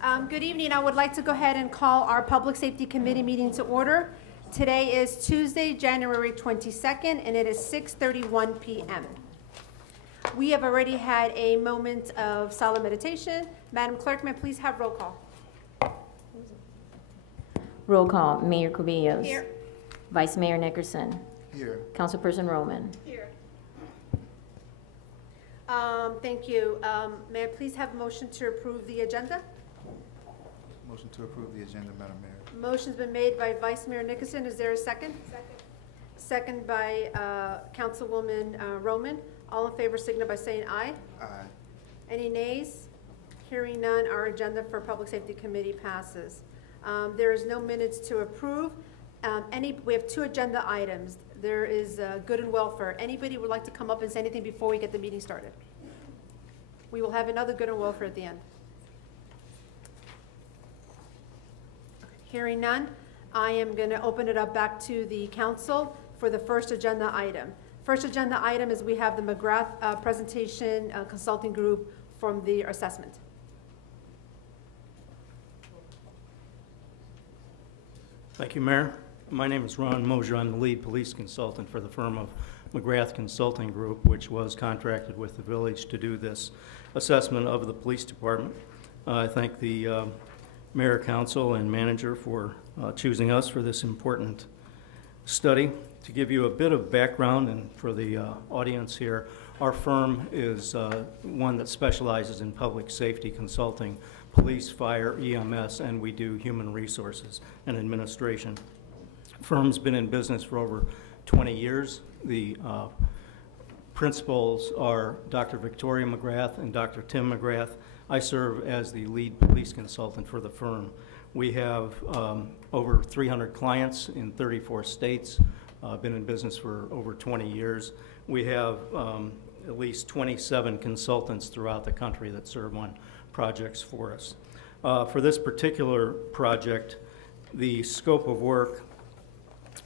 Good evening. I would like to go ahead and call our Public Safety Committee meeting to order. Today is Tuesday, January 22nd, and it is 6:31 p.m. We have already had a moment of solemn meditation. Madam Clerk, may I please have roll call? Roll call, Mayor Cubillos. Here. Vice Mayor Nickerson. Here. Councilperson Roman. Here. Thank you. May I please have a motion to approve the agenda? Motion to approve the agenda, Madam Mayor. Motion's been made by Vice Mayor Nickerson. Is there a second? Second by Councilwoman Roman. All in favor signify by saying aye. Aye. Any nays? Hearing none, our agenda for Public Safety Committee passes. There is no minutes to approve. We have two agenda items. There is good and welfare. Anybody would like to come up and say anything before we get the meeting started? We will have another good and welfare at the end. Hearing none, I am going to open it up back to the council for the first agenda item. First agenda item is we have the McGrath presentation consulting group from the assessment. Thank you, Mayor. My name is Ron Mosier. I'm the lead police consultant for the firm of McGrath Consulting Group, which was contracted with the village to do this assessment of the police department. I thank the Mayor, Council, and Manager for choosing us for this important study. To give you a bit of background and for the audience here, our firm is one that specializes in public safety consulting, police, fire, EMS, and we do human resources and administration. Firm's been in business for over 20 years. The principals are Dr. Victoria McGrath and Dr. Tim McGrath. I serve as the lead police consultant for the firm. We have over 300 clients in 34 states, been in business for over 20 years. We have at least 27 consultants throughout the country that serve on projects for us. For this particular project, the scope of work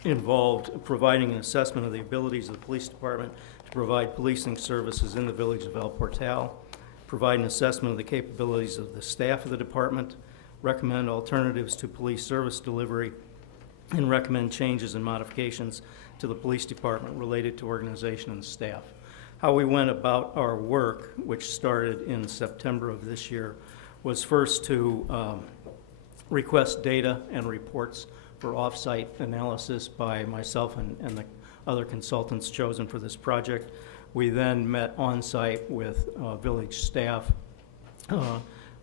involved providing an assessment of the abilities of the police department to provide policing services in the village of El Portal, provide an assessment of the capabilities of the staff of the department, recommend alternatives to police service delivery, and recommend changes and modifications to the police department related to organization and staff. How we went about our work, which started in September of this year, was first to request data and reports for off-site analysis by myself and the other consultants chosen for this project. We then met on-site with village staff,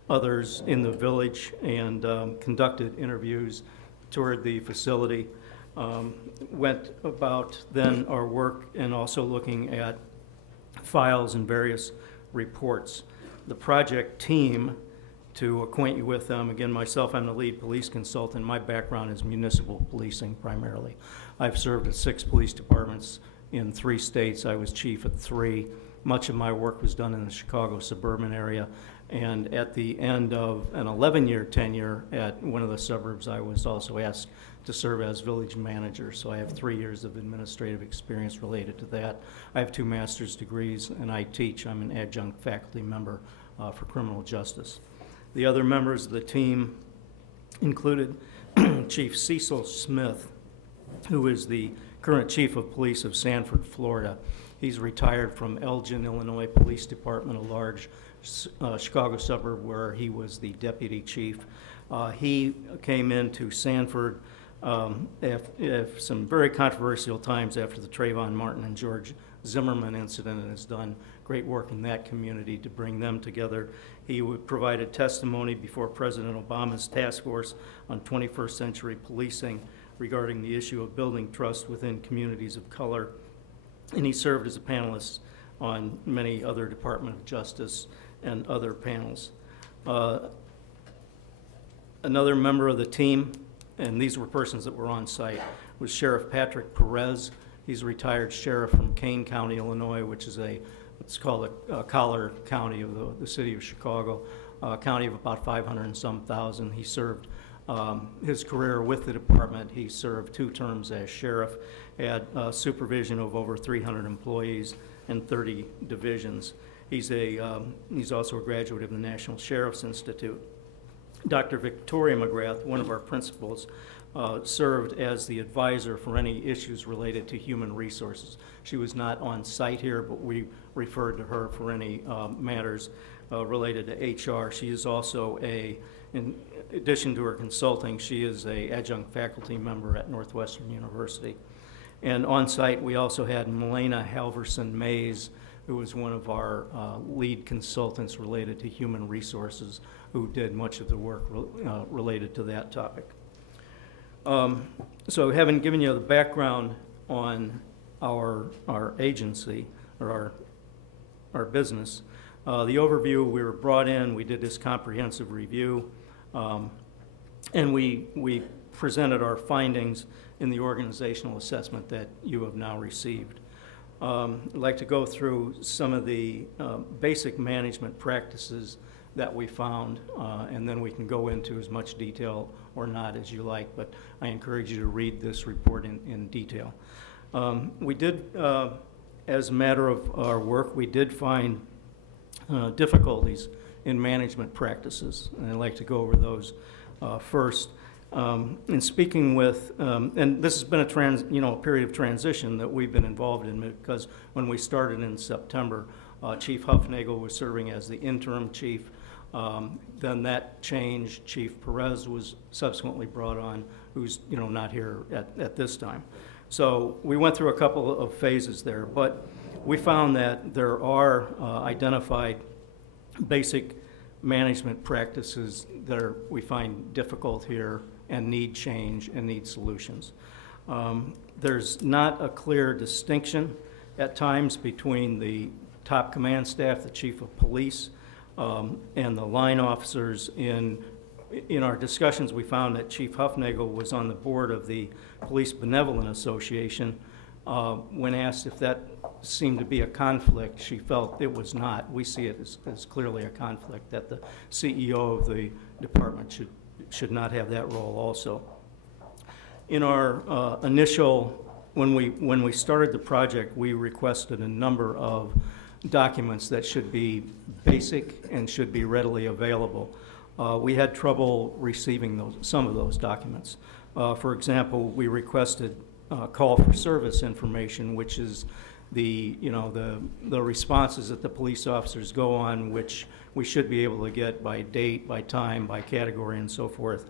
others in the village, and conducted interviews, toured the facility, went about then our work and also looking at files and various reports. The project team, to acquaint you with them, again, myself, I'm the lead police consultant. My background is municipal policing primarily. I've served at 6 police departments in 3 states. I was chief at 3. Much of my work was done in the Chicago suburban area. And at the end of an 11-year tenure at one of the suburbs, I was also asked to serve as village manager. So I have 3 years of administrative experience related to that. I have 2 master's degrees, and I teach. I'm an adjunct faculty member for criminal justice. The other members of the team included Chief Cecil Smith, who is the current chief of police of Sanford, Florida. He's retired from Elgin, Illinois Police Department, a large Chicago suburb where he was the deputy chief. He came into Sanford after some very controversial times after the Trayvon Martin and George Zimmerman incident, and has done great work in that community to bring them together. He provided testimony before President Obama's task force on 21st century policing regarding the issue of building trust within communities of color. And he served as a panelist on many other Department of Justice and other panels. Another member of the team, and these were persons that were on site, was Sheriff Patrick Perez. He's a retired sheriff from Kane County, Illinois, which is what's called a collar county of the city of Chicago, a county of about 500 and some thousand. He served his career with the department. He served 2 terms as sheriff, had supervision of over 300 employees and 30 divisions. He's also a graduate of the National Sheriff's Institute. Dr. Victoria McGrath, one of our principals, served as the advisor for any issues related to human resources. She was not on site here, but we referred to her for any matters related to HR. She is also in addition to her consulting, she is a adjunct faculty member at Northwestern University. And on site, we also had Melena Halverson Mays, who was one of our lead consultants related to human resources, who did much of the work related to that topic. So having given you the background on our agency, or our business, the overview, we were brought in, we did this comprehensive review, and we presented our findings in the organizational assessment that you have now received. I'd like to go through some of the basic management practices that we found, and then we can go into as much detail or not as you like, but I encourage you to read this report in detail. We did, as a matter of our work, we did find difficulties in management practices, and I'd like to go over those first. In speaking with, and this has been a period of transition that we've been involved in, because when we started in September, Chief Huffnagel was serving as the interim chief. Then that changed. Chief Perez was subsequently brought on, who's not here at this time. So we went through a couple of phases there, but we found that there are identified basic management practices that we find difficult here and need change and need solutions. There's not a clear distinction at times between the top command staff, the chief of police, and the line officers. In our discussions, we found that Chief Huffnagel was on the board of the Police Benevolent Association. When asked if that seemed to be a conflict, she felt it was not. We see it as clearly a conflict, that the CEO of the department should not have that role also. In our when we started the project, we requested a number of documents that should be basic and should be readily available. We had trouble receiving some of those documents. For example, we requested call for service information, which is the responses that the police officers go on, which we should be able to get by date, by time, by category, and so forth.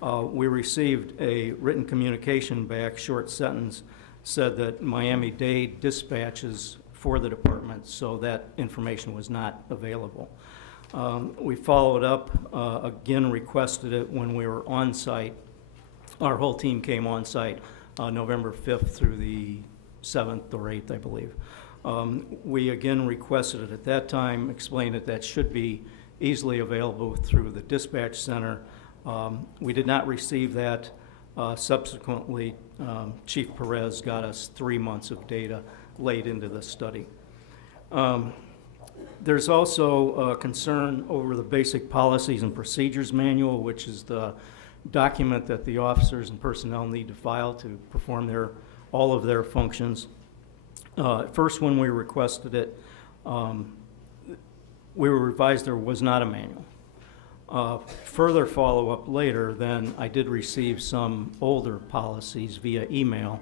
We received a written communication back, short sentence, said that Miami-Dade dispatches for the department, so that information was not available. We followed up, again requested it when we were on site. Our whole team came on site November 5th through the 7th or 8th, I believe. We again requested it at that time, explained that should be easily available through the dispatch center. We did not receive that. Subsequently, Chief Perez got us 3 months of data late into the study. There's also a concern over the Basic Policies and Procedures Manual, which is the document that the officers and personnel need to file to perform all of their functions. First, when we requested it, we were advised there was not a manual. Further follow-up later, then I did receive some older policies via email,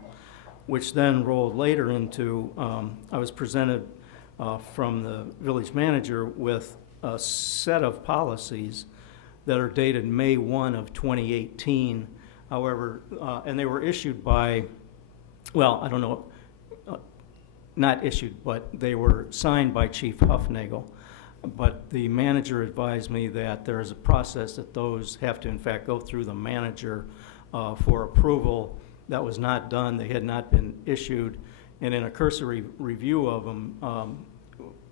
which then rolled later into, I was presented from the village manager with a set of policies that are dated May 1 of 2018. However, and they were issued by, well, I don't know, not issued, but they were signed by Chief Huffnagel. But the manager advised me that there is a process that those have to, in fact, go through the manager for approval. That was not done. They had not been issued. And in a cursory review of them,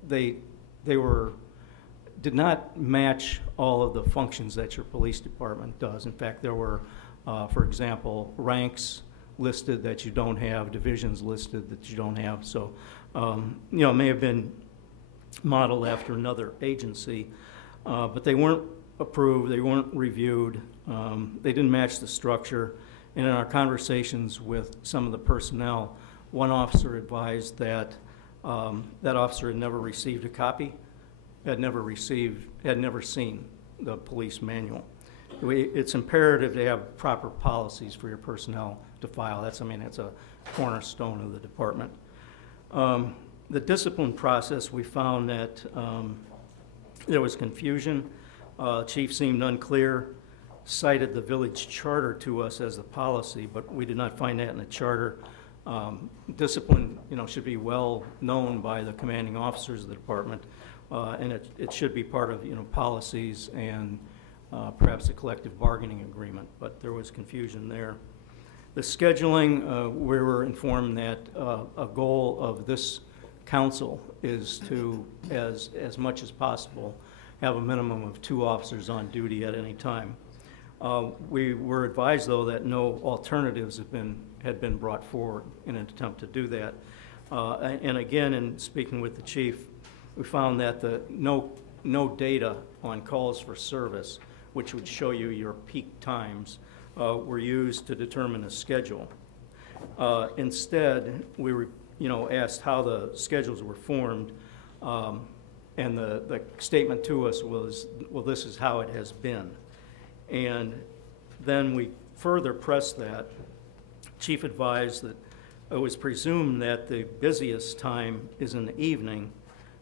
they did not match all of the functions that your police department does. In fact, there were, for example, ranks listed that you don't have, divisions listed that you don't have. So, it may have been modeled after another agency, but they weren't approved, they weren't reviewed, they didn't match the structure. And in our conversations with some of the personnel, one officer advised that that officer had never received a copy, had never seen the police manual. it's imperative to have proper policies for your personnel to file. It's a cornerstone of the department. The discipline process, we found that there was confusion. Chief seemed unclear, cited the village charter to us as the policy, but we did not find that in the charter. Discipline, should be well known by the commanding officers of the department, and it should be part of, policies and perhaps a collective bargaining agreement, but there was confusion there. The scheduling, we were informed that a goal of this council is to, as much as possible, have a minimum of 2 officers on duty at any time. We were advised, though, that no alternatives had been brought forward in an attempt to do that. And again, in speaking with the chief, we found that no data on calls for service, which would show you your peak times, were used to determine a schedule. Instead, we were, asked how the schedules were formed, and the statement to us was, well, this is how it has been. And then we further pressed that. Chief advised that it was presumed that the busiest time is in the evening,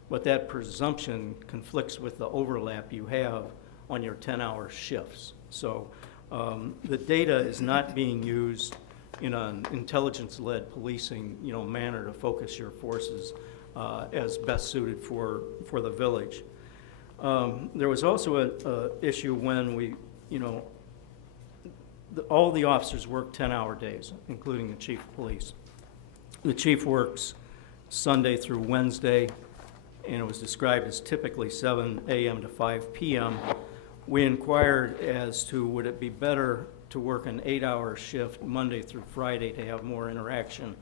but that presumption conflicts with the overlap you have on your 10-hour shifts. So the data is not being used in an intelligence-led policing, manner to focus your forces as best suited for the village. There was also an issue when we, all the officers work 10-hour days, including the chief of police. The chief works Sunday through Wednesday, and it was described as typically 7 a.m. to 5 p.m. We inquired as to would it be better to work an 8-hour shift Monday through Friday to have more interaction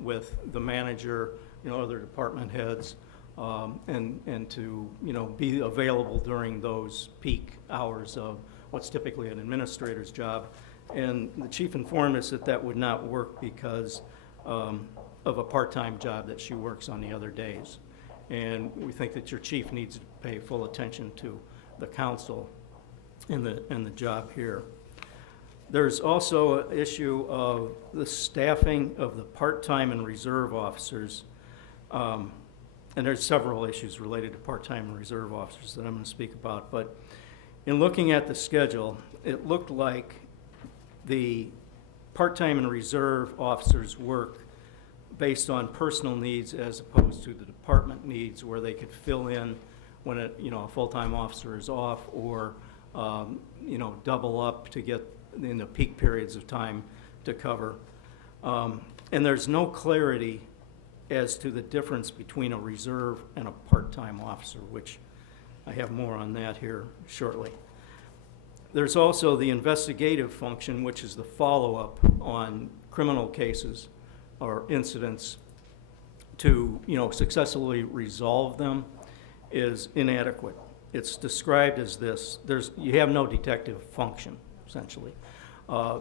with the manager, other department heads, and to, be available during those peak hours of what's typically an administrator's job. And the chief informed us that that would not work because of a part-time job that she works on the other days. And we think that your chief needs to pay full attention to the council and the job here. There's also an issue of the staffing of the part-time and reserve officers. And there's several issues related to part-time and reserve officers that I'm going to speak about. But in looking at the schedule, it looked like the part-time and reserve officers work based on personal needs as opposed to the department needs, where they could fill in when a full-time officer is off, or double up to get in the peak periods of time to cover. And there's no clarity as to the difference between a reserve and a part-time officer, which I have more on that here shortly. There's also the investigative function, which is the follow-up on criminal cases or incidents to, successfully resolve them, is inadequate. It's described as this: you have no detective function, essentially.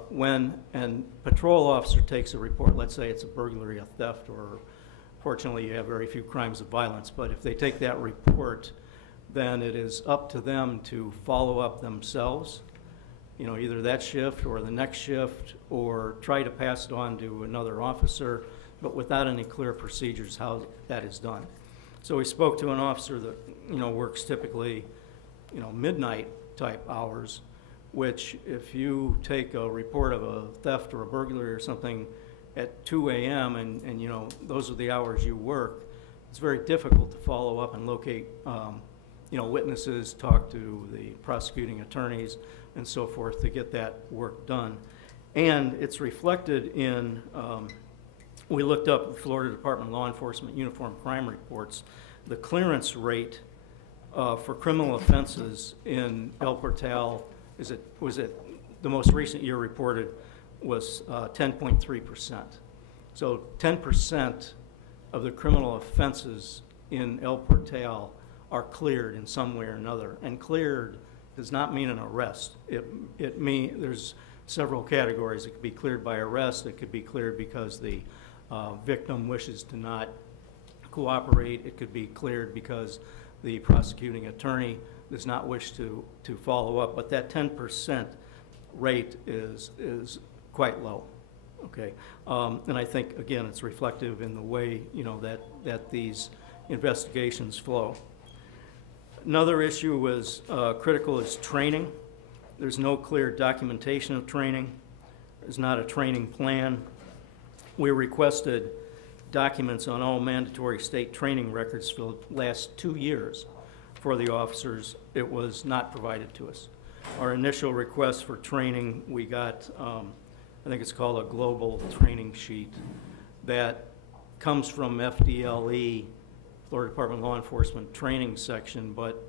When a patrol officer takes a report, let's say it's a burglary, a theft, or fortunately you have very few crimes of violence, but if they take that report, then it is up to them to follow up themselves, either that shift or the next shift, or try to pass it on to another officer, but without any clear procedures how that is done. So we spoke to an officer that, works typically, midnight type hours, which if you take a report of a theft or a burglary or something at 2 a.m. and those are the hours you work, it's very difficult to follow up and locate, witnesses, talk to the prosecuting attorneys and so forth to get that work done. And it's reflected in, we looked up Florida Department of Law Enforcement uniform crime reports. The clearance rate for criminal offenses in El Portal was it the most recent year reported was 10.3%. So 10% of the criminal offenses in El Portal are cleared in some way or another. And cleared does not mean an arrest. It means there's several categories. It could be cleared by arrest. It could be cleared because the victim wishes to not cooperate. It could be cleared because the prosecuting attorney does not wish to follow up. But that 10% rate is quite low, okay? And I think, again, it's reflective in the way, you know, that these investigations flow. Another issue was critical is training. There's no clear documentation of training. There's not a training plan. We requested documents on all mandatory state training records for the last 2 years for the officers. It was not provided to us. Our initial request for training, we got, I think it's called a global training sheet that comes from FDLE, Florida Department of Law Enforcement Training Section, but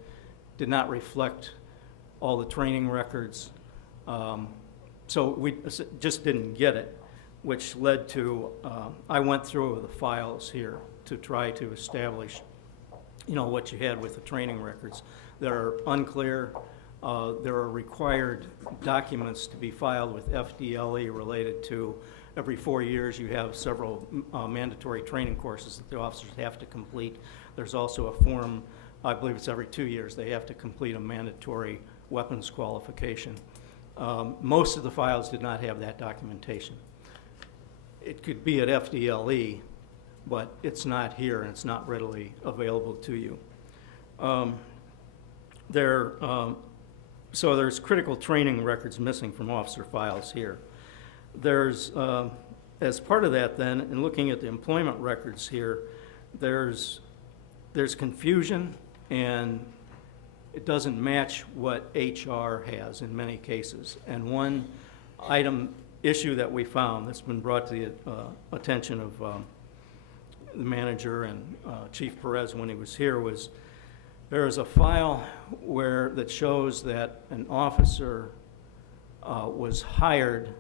did not reflect all the training records. So we just didn't get it, which led to, I went through the files here to try to establish, you know, what you had with the training records. They're unclear. There are required documents to be filed with FDLE related to every 4 years you have several mandatory training courses that the officers have to complete. There's also a form, I believe it's every 2 years, they have to complete a mandatory weapons qualification. Most of the files did not have that documentation. It could be at FDLE, but it's not here and it's not readily available to you. So there's critical training records missing from officer files here. There's, as part of that then, in looking at the employment records here, there's confusion and it doesn't match what HR has in many cases. And one issue that we found that's been brought to the attention of the manager and Chief Perez when he was here was there is a file that shows that an officer was hired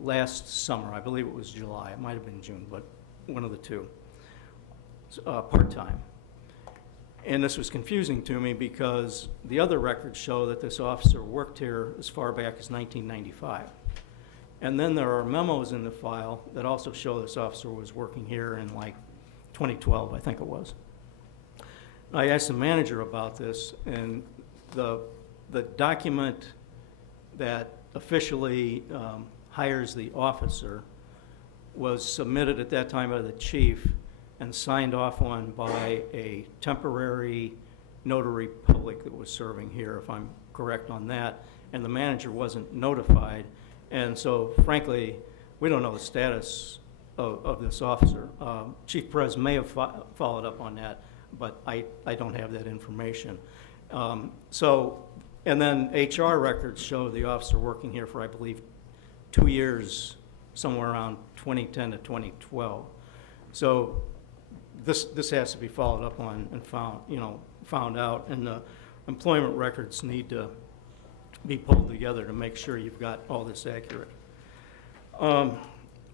last summer. I believe it was July. It might have been June, but one of the two, part-time. And this was confusing to me because the other records show that this officer worked here as far back as 1995. And then there are memos in the file that also show this officer was working here in like 2012, I think it was. I asked the manager about this, and the document that officially hires the officer was submitted at that time by the chief and signed off on by a temporary notary public that was serving here, if I'm correct on that, and the manager wasn't notified. And so, frankly, we don't know the status of this officer. Chief Perez may have followed up on that, but I don't have that information. And then HR records show the officer working here for, I believe, 2 years, somewhere around 2010 to 2012. So this has to be followed up on and found out, and the employment records need to be pulled together to make sure you've got all this accurate.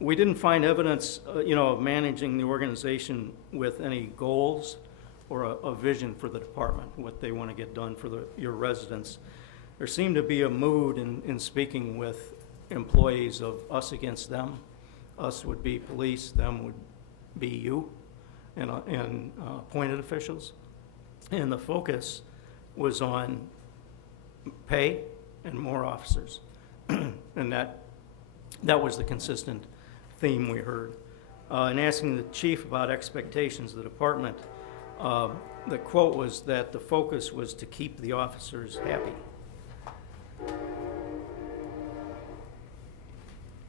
We didn't find evidence, of managing the organization with any goals or a vision for the department, what they want to get done for your residents. There seemed to be a mood in speaking with employees of us against them. Us would be police, them would be you and appointed officials. And the focus was on pay and more officers. And that was the consistent theme we heard. In asking the chief about expectations of the department, the quote was that the focus was to keep the officers happy.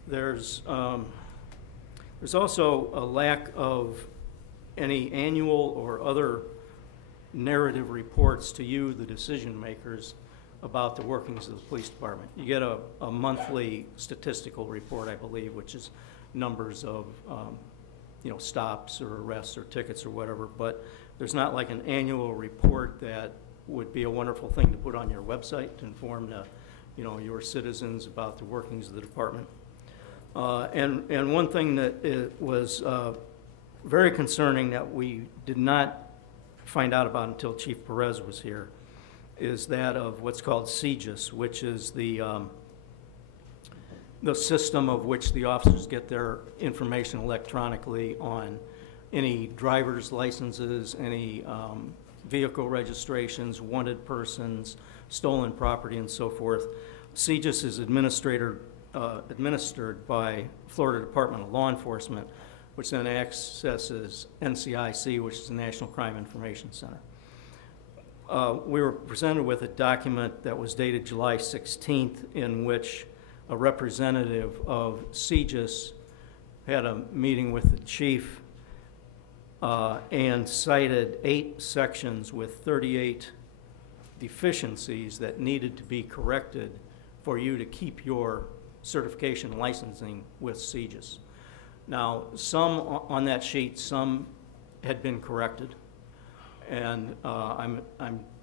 There's also a lack of any annual or other narrative reports to you, the decision makers, about the workings of the police department. You get a monthly statistical report, I believe, which is numbers of stops or arrests or tickets or whatever, but there's not like an annual report that would be a wonderful thing to put on your website to inform your citizens about the workings of the department. And one thing that was very concerning that we did not find out about until Chief Perez was here is that of what's called CJIS, which is the system of which the officers get their information electronically on any driver's licenses, any vehicle registrations, wanted persons, stolen property, and so forth. CJIS is administered by Florida Department of Law Enforcement, which then accesses NCIC, which is the National Crime Information Center. We were presented with a document that was dated July 16th, in which a representative of CJIS had a meeting with the chief and cited 8 sections with 38 deficiencies that needed to be corrected for you to keep your certification licensing with CJIS. Now, some on that sheet, some had been corrected, and I'm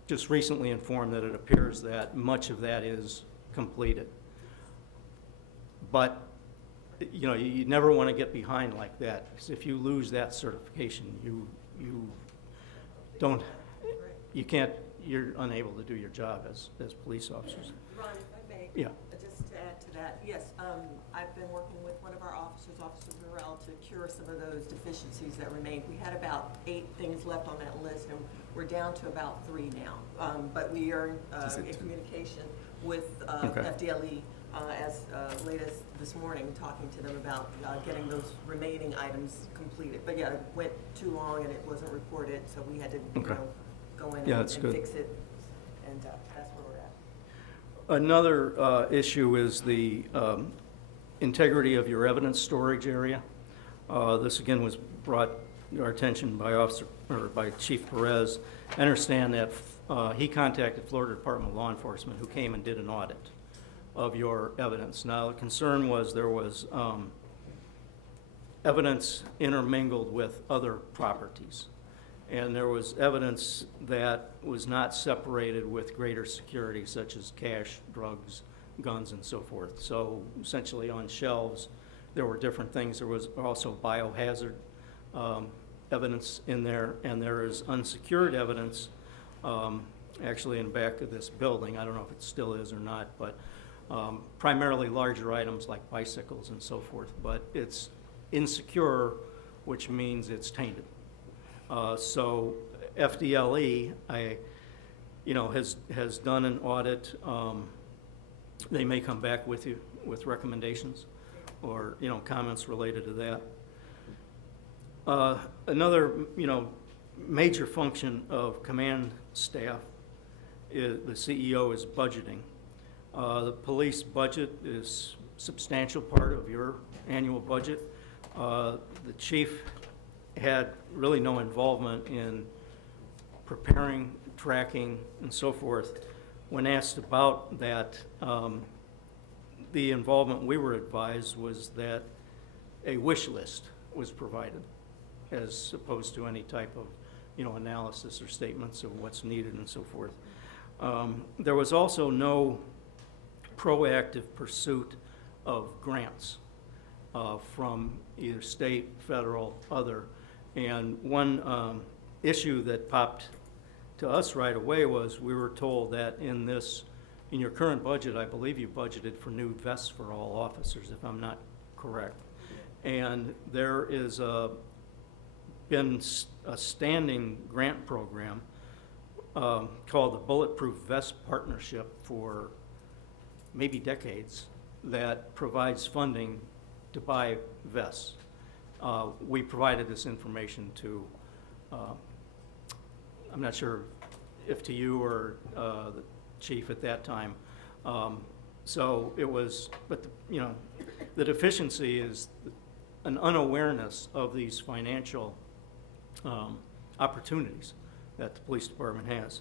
just recently informed that it appears that much of that is completed. But you know, you never want to get behind like that, because if you lose that certification, you're unable to do your job as police officers. Ron, if I may. Yeah. Just to add to that, yes, I've been working with one of our officers, Officer Burrell, to cure some of those deficiencies that remained. We had about 8 things left on that list, and we're down to about 3 now. But we are in communication with FDLE as late as this morning, talking to them about getting those remaining items completed. But yeah, it went too long and it wasn't reported, so we had to go in and fix it, and that's where we're at. Another issue is the integrity of your evidence storage area. This again was brought to our attention by Chief Perez. I understand that he contacted Florida Department of Law Enforcement, who came and did an audit of your evidence. Now, the concern was there was evidence intermingled with other properties, and there was evidence that was not separated with greater security, such as cash, drugs, guns, and so forth. So essentially on shelves, there were different things. There was also biohazard evidence in there, and there is unsecured evidence actually in back of this building. I don't know if it still is or not, but primarily larger items like bicycles and so forth, but it's insecure, which means it's tainted. So FDLE, has done an audit. They may come back with you with recommendations or, comments related to that. Another, major function of command staff is the CEO is budgeting. The police budget is a substantial part of your annual budget. The chief had really no involvement in preparing, tracking, and so forth. When asked about that, the involvement we were advised was that a wish list was provided, as opposed to any type of, analysis or statements of what's needed and so forth. There was also no proactive pursuit of grants from either state, federal, other. And one issue that popped to us right away was we were told that in your current budget, I believe you budgeted for new vests for all officers, if I'm not correct. And there is been a standing grant program called the Bulletproof Vest Partnership for maybe decades that provides funding to buy vests. We provided this information to, I'm not sure if to you or the chief at that time. So it was, but the deficiency is an unawareness of these financial opportunities that the police department has.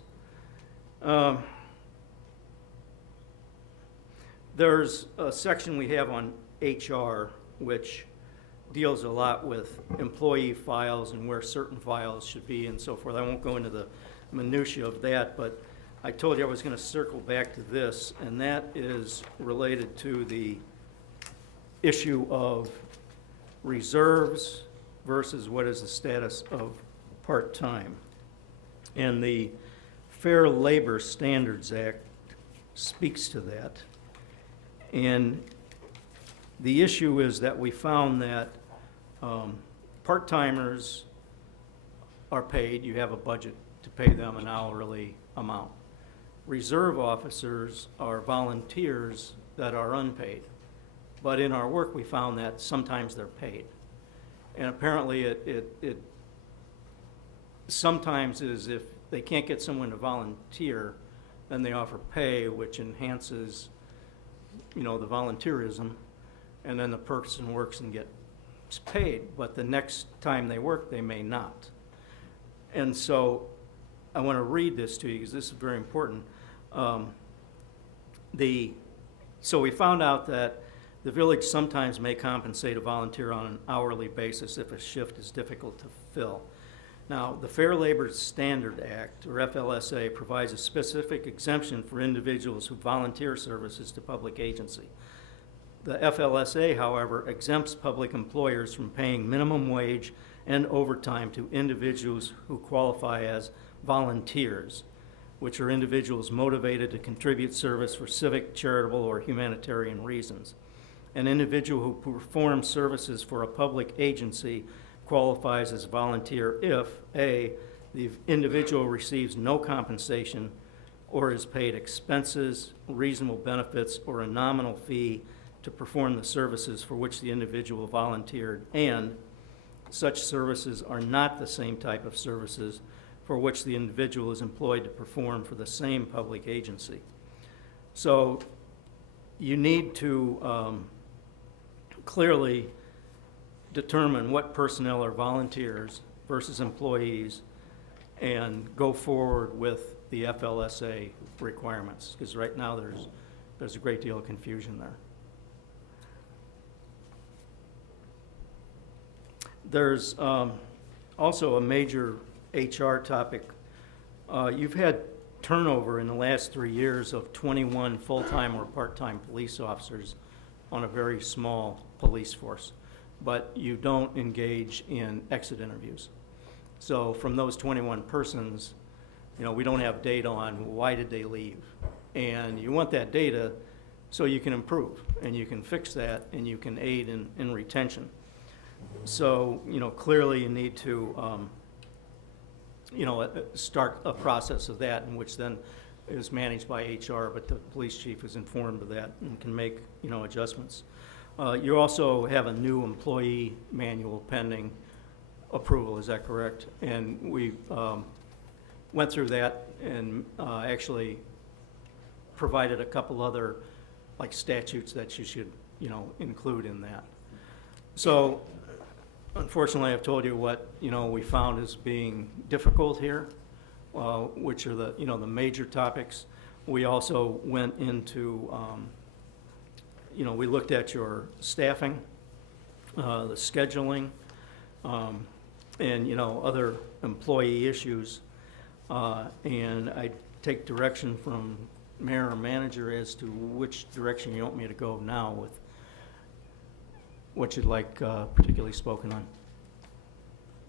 There's a section we have on HR which deals a lot with employee files and where certain files should be and so forth. I won't go into the minutia of that, but I told you I was going to circle back to this, and that is related to the issue of reserves versus what is the status of part-time. And the Fair Labor Standards Act speaks to that. And the issue is that we found that part-timers are paid. You have a budget to pay them an hourly amount. Reserve officers are volunteers that are unpaid. But in our work, we found that sometimes they're paid. And apparently it sometimes is if they can't get someone to volunteer, then they offer pay, which enhances, the volunteerism, and then the person works and gets paid, but the next time they work, they may not. And so I want to read this to you because this is very important. So we found out that the village sometimes may compensate a volunteer on an hourly basis if a shift is difficult to fill. Now, the Fair Labor Standard Act, or FLSA, provides a specific exemption for individuals who volunteer services to public agency. The FLSA, however, exempts public employers from paying minimum wage and overtime to individuals who qualify as volunteers, which are individuals motivated to contribute service for civic, charitable, or humanitarian reasons. An individual who performs services for a public agency qualifies as volunteer if, A, the individual receives no compensation or is paid expenses, reasonable benefits, or a nominal fee to perform the services for which the individual volunteered, and such services are not the same type of services for which the individual is employed to perform for the same public agency. So you need to clearly determine what personnel are volunteers versus employees and go forward with the FLSA requirements, because right now there's a great deal of confusion there. There's also a major HR topic. You've had turnover in the last 3 years of 21 full-time or part-time police officers on a very small police force, but you don't engage in exit interviews. So from those 21 persons, we don't have data on why did they leave. And you want that data so you can improve, and you can fix that, and you can aid in retention. So, clearly you need to, start a process of that, in which then is managed by HR, but the police chief is informed of that and can make, adjustments. You also have a new employee manual pending approval, is that correct? And we went through that and actually provided a couple other statutes that you should, include in that. So unfortunately, I've told you what, we found as being difficult here, which are the major topics. We also went into, we looked at your staffing, the scheduling, and, other employee issues. And I take direction from mayor or manager as to which direction you want me to go now with what you'd like particularly spoken on.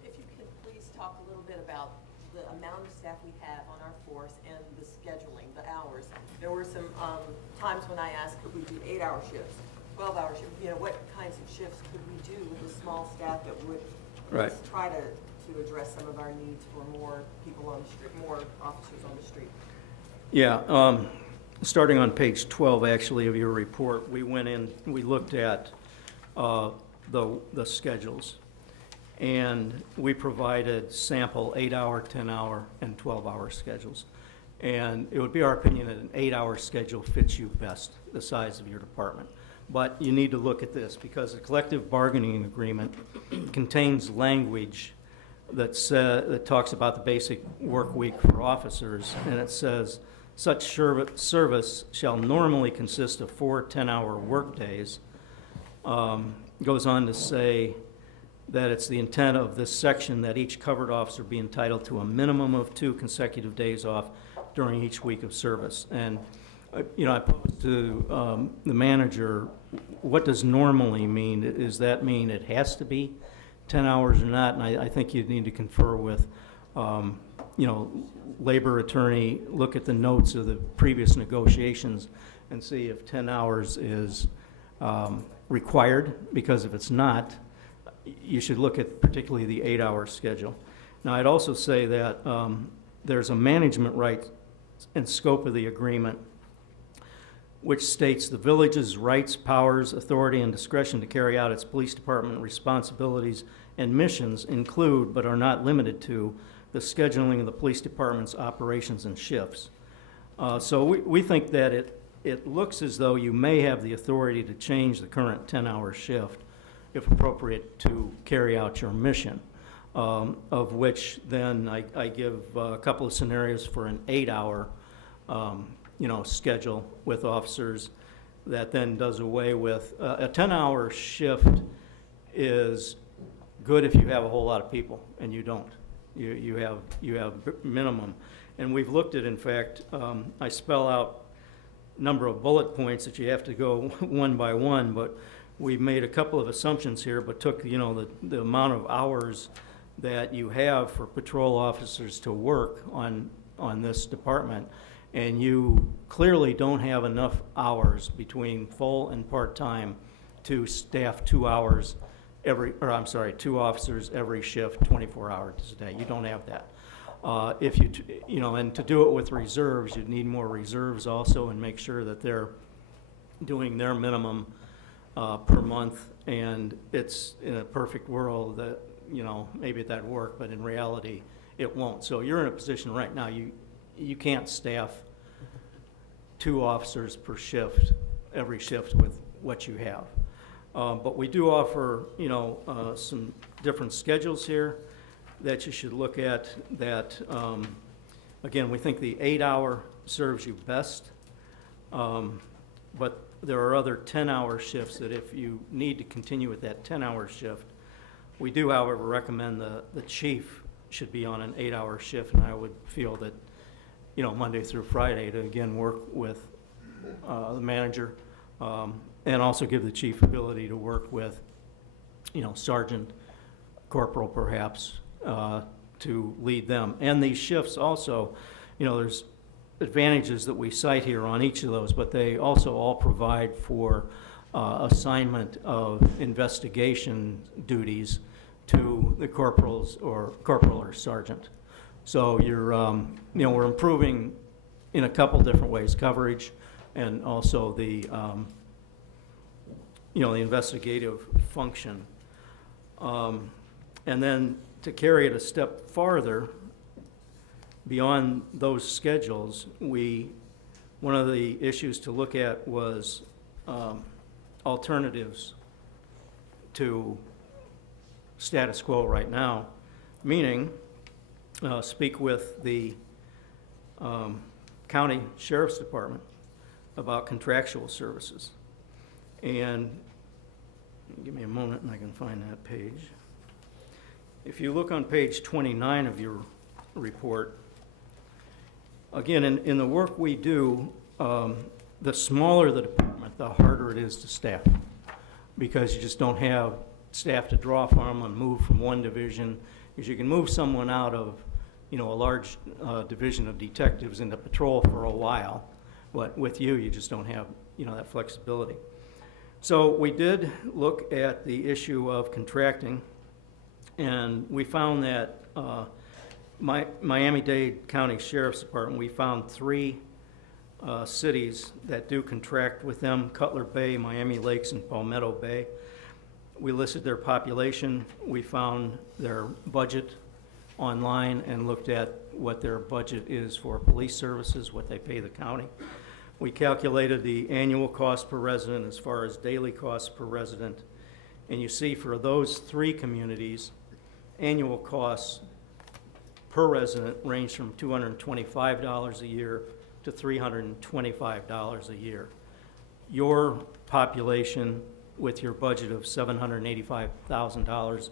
If you could please talk a little bit about the amount of staff we have on our force and the scheduling, the hours. There were some times when I asked, could we do 8-hour shifts, 12-hour shifts? What kinds of shifts could we do with a small staff that would Right. just try to address some of our needs for more people on the street, more officers on the street? Yeah, starting on page 12, actually, of your report, we went in, we looked at the schedules, and we provided sample 8-hour, 10-hour, and 12-hour schedules. And it would be our opinion that an 8-hour schedule fits you best, the size of your department. But you need to look at this, because the collective bargaining agreement contains language that talks about the basic work week for officers, and it says, such service shall normally consist of 4 10-hour workdays. Goes on to say that it's the intent of this section that each covered officer be entitled to a minimum of 2 consecutive days off during each week of service. And, I posed to the manager, what does normally mean? Does that mean it has to be 10 hours or not? And I think you'd need to confer with, labor attorney, look at the notes of the previous negotiations and see if 10 hours is required, because if it's not, you should look at particularly the 8-hour schedule. Now, I'd also say that there's a management right and scope of the agreement, which states the village's rights, powers, authority, and discretion to carry out its police department responsibilities and missions include, but are not limited to, the scheduling of the police department's operations and shifts. So we think that it looks as though you may have the authority to change the current 10-hour shift, if appropriate, to carry out your mission, of which then I give a couple of scenarios for an 8-hour schedule with officers that then does away with, a 10-hour shift is good if you have a whole lot of people, and you don't. You have minimum. And we've looked at, in fact, I spell out number of bullet points that you have to go one by one, but we made a couple of assumptions here, but took, the amount of hours that you have for patrol officers to work on this department, and you clearly don't have enough hours between full and part-time to staff 2 hours two officers every shift, 24 hours a day. You don't have that. If and to do it with reserves, you'd need more reserves also, and make sure that they're doing their minimum per month. And it's in a perfect world that, maybe that'd work, but in reality, it won't. So you're in a position right now, you can't staff 2 officers per shift, every shift with what you have. But we do offer, some different schedules here that you should look at that, again, we think the 8-hour serves you best, but there are other 10-hour shifts that if you need to continue with that 10-hour shift, we do, however, recommend the chief should be on an 8-hour shift, and I would feel that, Monday through Friday to, again, work with the manager, and also give the chief ability to work with, sergeant, corporal perhaps, to lead them. And these shifts also, there's advantages that we cite here on each of those, but they also all provide for assignment of investigation duties to the corporal or sergeant. So you're, we're improving in a couple different ways, coverage and also the, the investigative function. And then to carry it a step farther, beyond those schedules, one of the issues to look at was alternatives to status quo right now, meaning speak with the county sheriff's department about contractual services. And give me a moment and I can find that page. If you look on page 29 of your report, again, in the work we do, the smaller the department, the harder it is to staff, because you just don't have staff to draw from and move from one division. Because you can move someone out of, a large division of detectives into patrol for a while, but with you just don't have, that flexibility. So we did look at the issue of contracting, and we found that Miami-Dade County Sheriff's Department, we found 3 cities that do contract with them: Cutler Bay, Miami Lakes, and Palmetto Bay. We listed their population. We found their budget online and looked at what their budget is for police services, what they pay the county. We calculated the annual cost per resident as far as daily costs per resident. And you see for those 3 communities, annual costs per resident range from $225 a year to $325 a year. Your population, with your budget of $785,000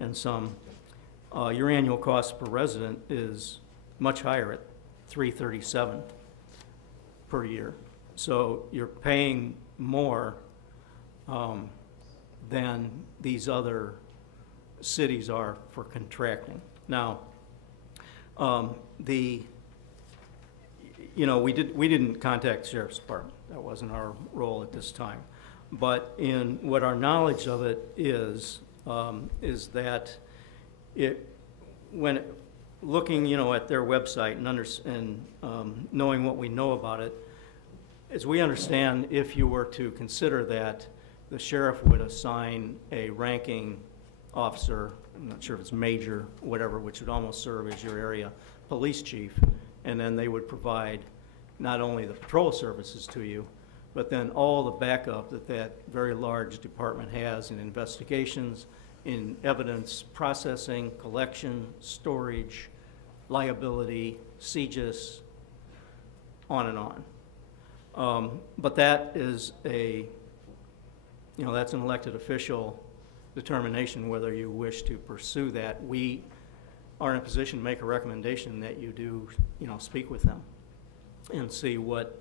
and some, your annual cost per resident is much higher at $337 per year. So you're paying more than these other cities are for contracting. Now, we didn't contact the Sheriff's Department. That wasn't our role at this time. But in what our knowledge of it is that when looking, you know, at their website and knowing what we know about it, as we understand, if you were to consider that, the sheriff would assign a ranking officer, I'm not sure if it's major, whatever, which would almost serve as your area police chief, and then they would provide not only the patrol services to you, but then all the backup that that very large department has in investigations, in evidence processing, collection, storage, liability, CJIS, on and on. But that is that's an elected official determination whether you wish to pursue that. We are in a position to make a recommendation that you do, speak with them and see what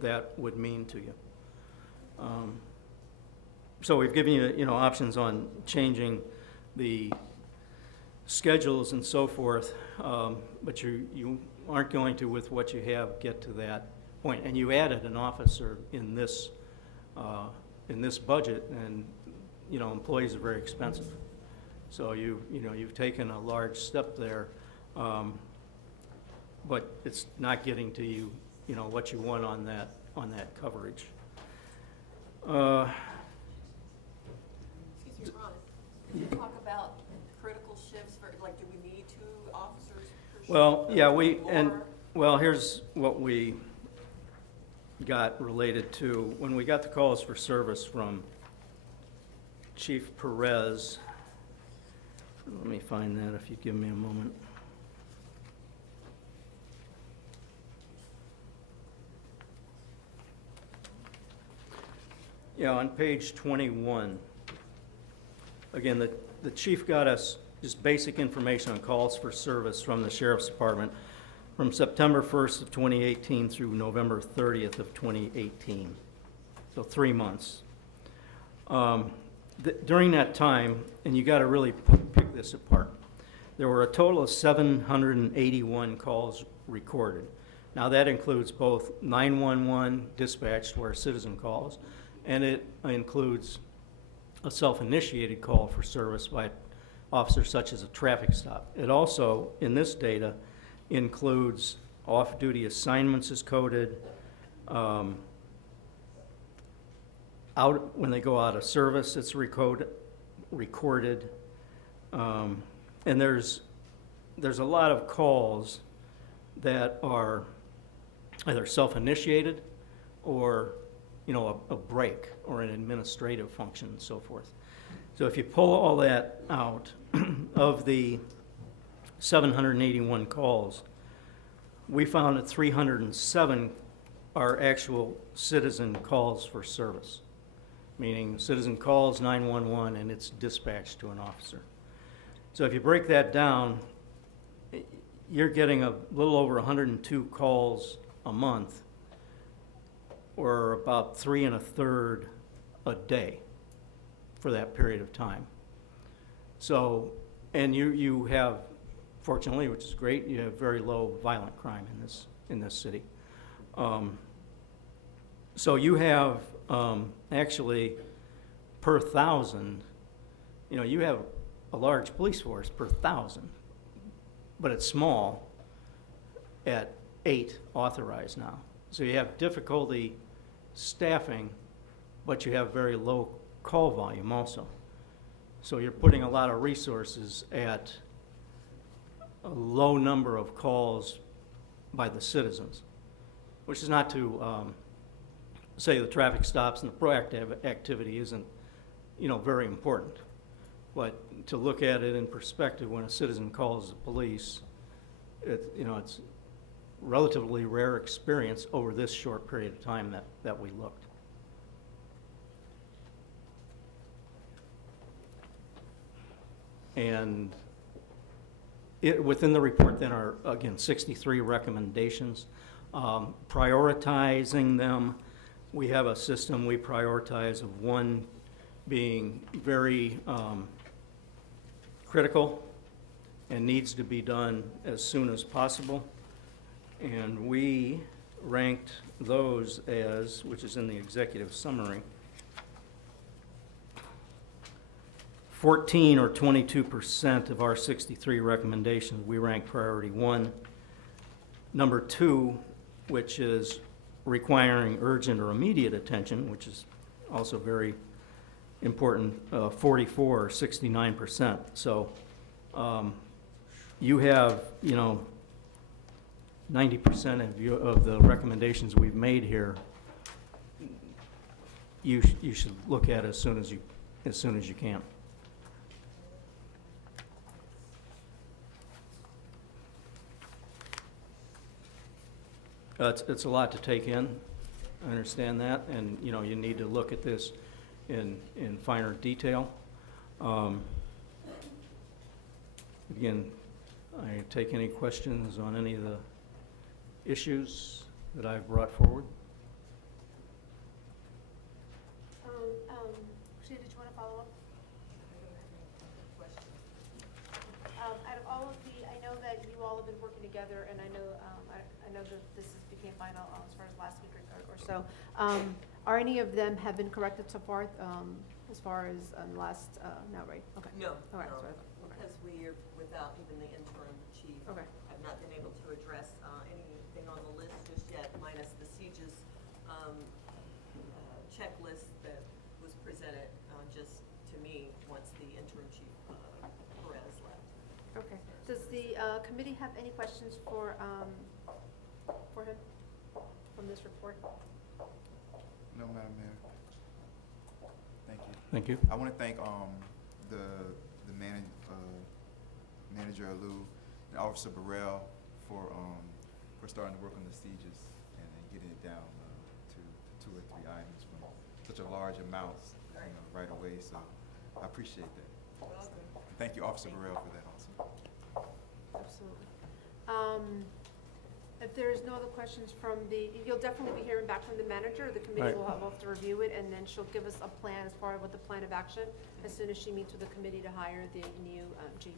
that would mean to you. So we've given you, options on changing the schedules and so forth, but you aren't going to, with what you have, get to that point. And you added an officer in this budget, and employees are very expensive. So you've taken a large step there, but it's not getting to you, what you want on that coverage. Excuse me, Ron, did you talk about critical shifts for, like, do we need 2 officers per shift? Well, yeah, Or- here's what we got related to, when we got the calls for service from Chief Perez. Let me find that if you give me a moment. Yeah, on page 21. Again, the chief got us just basic information on calls for service from the Sheriff's Department from September 1st of 2018 through November 30th of 2018. So 3 months. During that time, and you got to really pick this apart, there were a total of 781 calls recorded. Now that includes both 911 dispatched, where citizen calls, and it includes a self-initiated call for service by officers such as a traffic stop. It also, in this data, includes off-duty assignments as coded, when they go out of service, it's recorded, and there's a lot of calls that are either self-initiated or a break or an administrative function and so forth. So if you pull all that out, of the 781 calls, we found that 307 are actual citizen calls for service, meaning citizen calls 911 and it's dispatched to an officer. So if you break that down, you're getting a little over 102 calls a month, or about 3 1/3 a day for that period of time. So, and you have, fortunately, which is great, you have very low violent crime in this city. So you have actually per 1,000, you have a large police force per 1,000, but it's small at 8 authorized now. So you have difficulty staffing, but you have very low call volume also. So you're putting a lot of resources at a low number of calls by the citizens, which is not to say the traffic stops and the proactive activity isn't, very important. But to look at it in perspective, when a citizen calls the police, it's relatively rare experience over this short period of time that we looked. And within the report then are, again, 63 recommendations. Prioritizing them, we have a system we prioritize of 1 being very critical and needs to be done as soon as possible. And we ranked those as, which is in the executive summary, 14 or 22% of our 63 recommendations, we rank priority 1. Number 2, which is requiring urgent or immediate attention, which is also very important, 44 or 69%. So you have, 90% of the recommendations we've made here, you should look at as soon as you can. It's a lot to take in. I understand that, and you need to look at this in finer detail. Again, I take any questions on any of the issues that I've brought forward. Sheila, did you want to follow up? Out of all of I know that you all have been working together, and I know that this became final as far as last week or so. Are any of them have been corrected so far, as far as last, no, right? Okay. No, All right, no, sorry. because we are, without even the interim chief, Okay. have not been able to address anything on the list just yet, minus the sieges checklist that was presented just to me once the interim chief Perez left. Okay. Does the committee have any questions for him from this report? No, Madam Mayor. Thank you. Thank you. I want to thank the manager Alou and Officer Burrell for starting to work on the sieges and getting it down to 2 or 3 items from such a large amount, right away. So I appreciate that. Welcome. Thank you, Officer Burrell, for that also. Absolutely. If there's no other questions from you'll definitely be hearing back from the manager. The committee Right. will have to review it, and then she'll give us a plan as far as what the plan of action as soon as she meets with the committee to hire the new chief.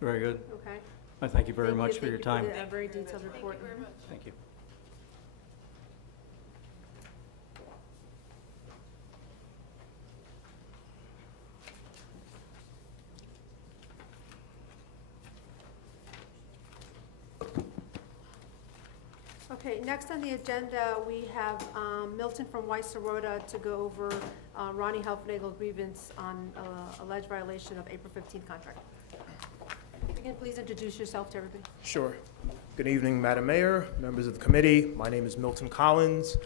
Very good. Okay? I thank you very Thank much for your time. Thank you for the very detailed report. Thank you. Okay, next on the agenda, we have Milton from Weiss Serota to go over Ronnie Helfnagel grievance on alleged violation of April 15th contract. If you can please introduce yourself to everybody. Sure. Good evening, Madam Mayor, members of the committee. My name is Milton Collins.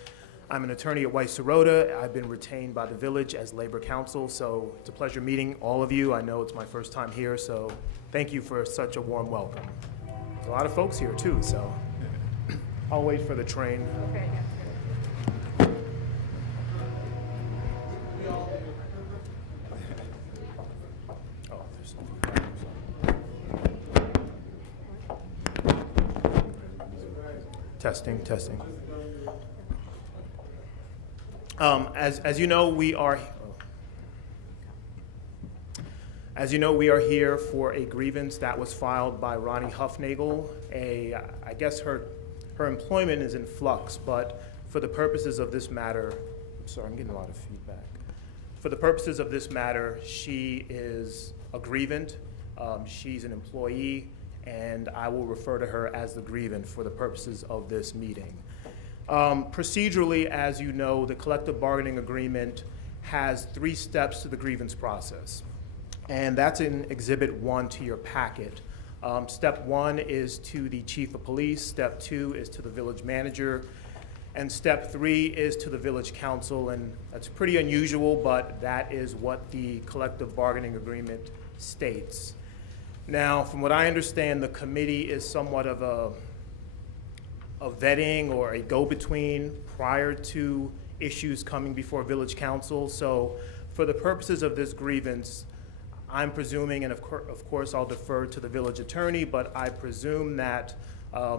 I'm an attorney at Weiss Serota. I've been retained by the village as labor counsel, so it's a pleasure meeting all of you. I know it's my first time here, so thank you for such a warm welcome. There's a lot of folks here too, so I'll wait for the train. Okay, yeah. Oh, there's Testing, testing. As you know, we are here for a grievance that was filed by Ronnie Helfnagel. I guess her employment is in flux, but for the purposes of this matter, I'm sorry, I'm getting a lot of feedback. For the purposes of this matter, she is a grievant. She's an employee, and I will refer to her as the grievant for the purposes of this meeting. Procedurally, as you know, the collective bargaining agreement has 3 steps to the grievance process, and that's in Exhibit 1 to your packet. Step 1 is to the chief of police, step 2 is to the village manager, and step 3 is to the village council, and that's pretty unusual, but that is what the collective bargaining agreement states. Now, from what I understand, the committee is somewhat of a vetting or a go-between prior to issues coming before village council. So for the purposes of this grievance, I'm presuming, and of course I'll defer to the village attorney, but I presume that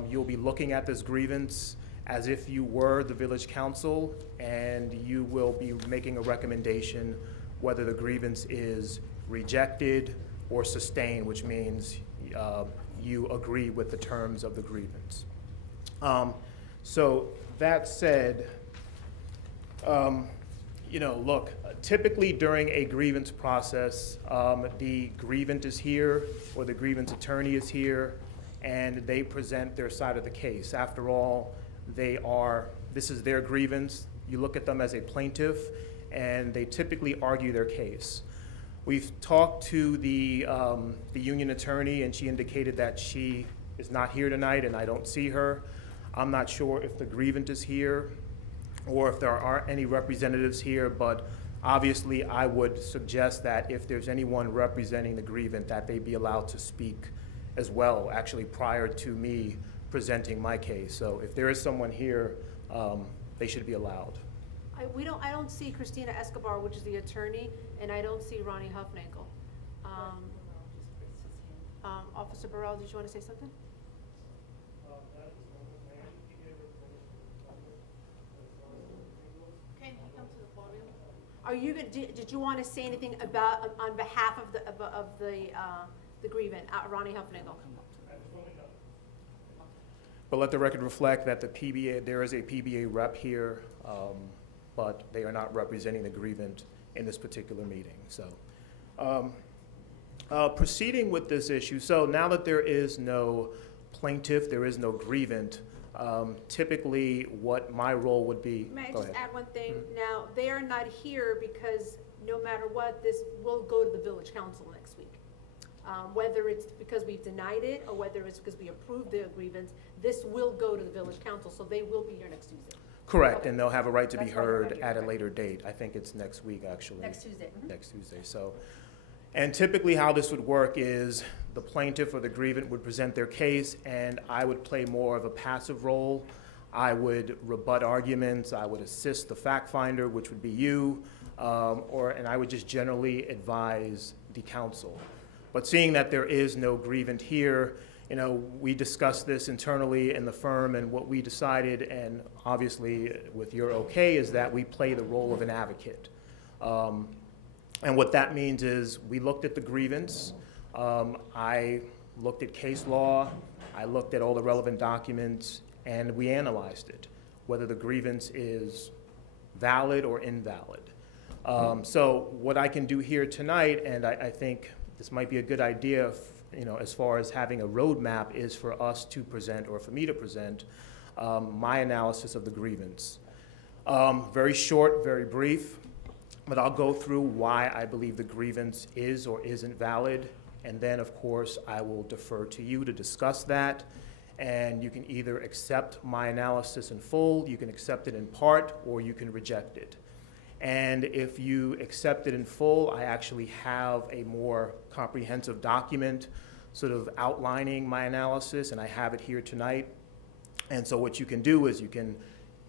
you'll be looking at this grievance as if you were the village council, and you will be making a recommendation whether the grievance is rejected or sustained, which means you agree with the terms of the grievance. So that said, Look, typically during a grievance process, the grievant is here or the grievance attorney is here, and they present their side of the case. After all, this is their grievance. You look at them as a plaintiff, and they typically argue their case. We've talked to the union attorney, and she indicated that she is not here tonight, and I don't see her. I'm not sure if the grievant is here or if there are any representatives here, but obviously I would suggest that if there's anyone representing the grievant, that they be allowed to speak as well, actually prior to me presenting my case. So if there is someone here, they should be allowed. I don't see Christina Escobar, which is the attorney, and I don't see Ronnie Huffnagel. Officer Burrell, did you want to say something? Can he come to the podium? Are you, did you want to say anything about, on behalf of the grievant, Ronnie Huffnagel? But let the record reflect that there is a PBA rep here, but they are not representing the grievant in this particular meeting. So, proceeding with this issue, so now that there is no plaintiff, there is no grievant, typically what my role would be. May I Go just ahead. add one thing? Now, they are not here because no matter what, this will go to the village council next week. Whether it's because we've denied it or whether it's because we approved the grievance, this will go to the village council, so they will be here next Tuesday. Correct, Okay. and they'll have a right to be That's why they're heard not here, at a okay. later date. I think it's next week, actually. Next Tuesday. Mhm. Next Tuesday, so. And typically how this would work is the plaintiff or the grievant would present their case, and I would play more of a passive role. I would rebut arguments, I would assist the fact finder, which would be you, and I would just generally advise the council. But seeing that there is no grievant here, we discussed this internally in the firm, and what we decided, and obviously with your okay, is that we play the role of an advocate. And what that means is we looked at the grievance, I looked at case law, I looked at all the relevant documents, and we analyzed it, whether the grievance is valid or invalid. So what I can do here tonight, and I think this might be a good idea, as far as having a roadmap, is for us to present, or for me to present, my analysis of the grievance. Very short, very brief, but I'll go through why I believe the grievance is or isn't valid, and then, of course, I will defer to you to discuss that, and you can either accept my analysis in full, you can accept it in part, or you can reject it. And if you accept it in full, I actually have a more comprehensive document sort of outlining my analysis, and I have it here tonight. And so what you can do is you can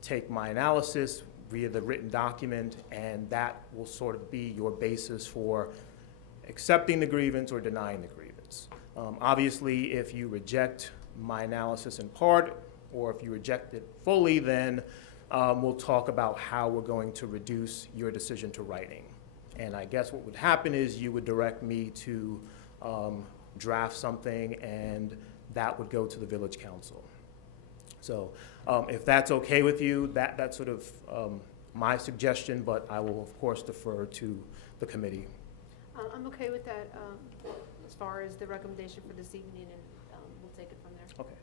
take my analysis via the written document, and that will sort of be your basis for accepting the grievance or denying the grievance. Obviously, if you reject my analysis in part, or if you reject it fully, then we'll talk about how we're going to reduce your decision to writing. And I guess what would happen is you would direct me to draft something, and that would go to the village council. So if that's okay with you, that's sort of my suggestion, but I will, of course, defer to the committee. I'm okay with that, as far as the recommendation for this evening, and we'll take it from there. Okay.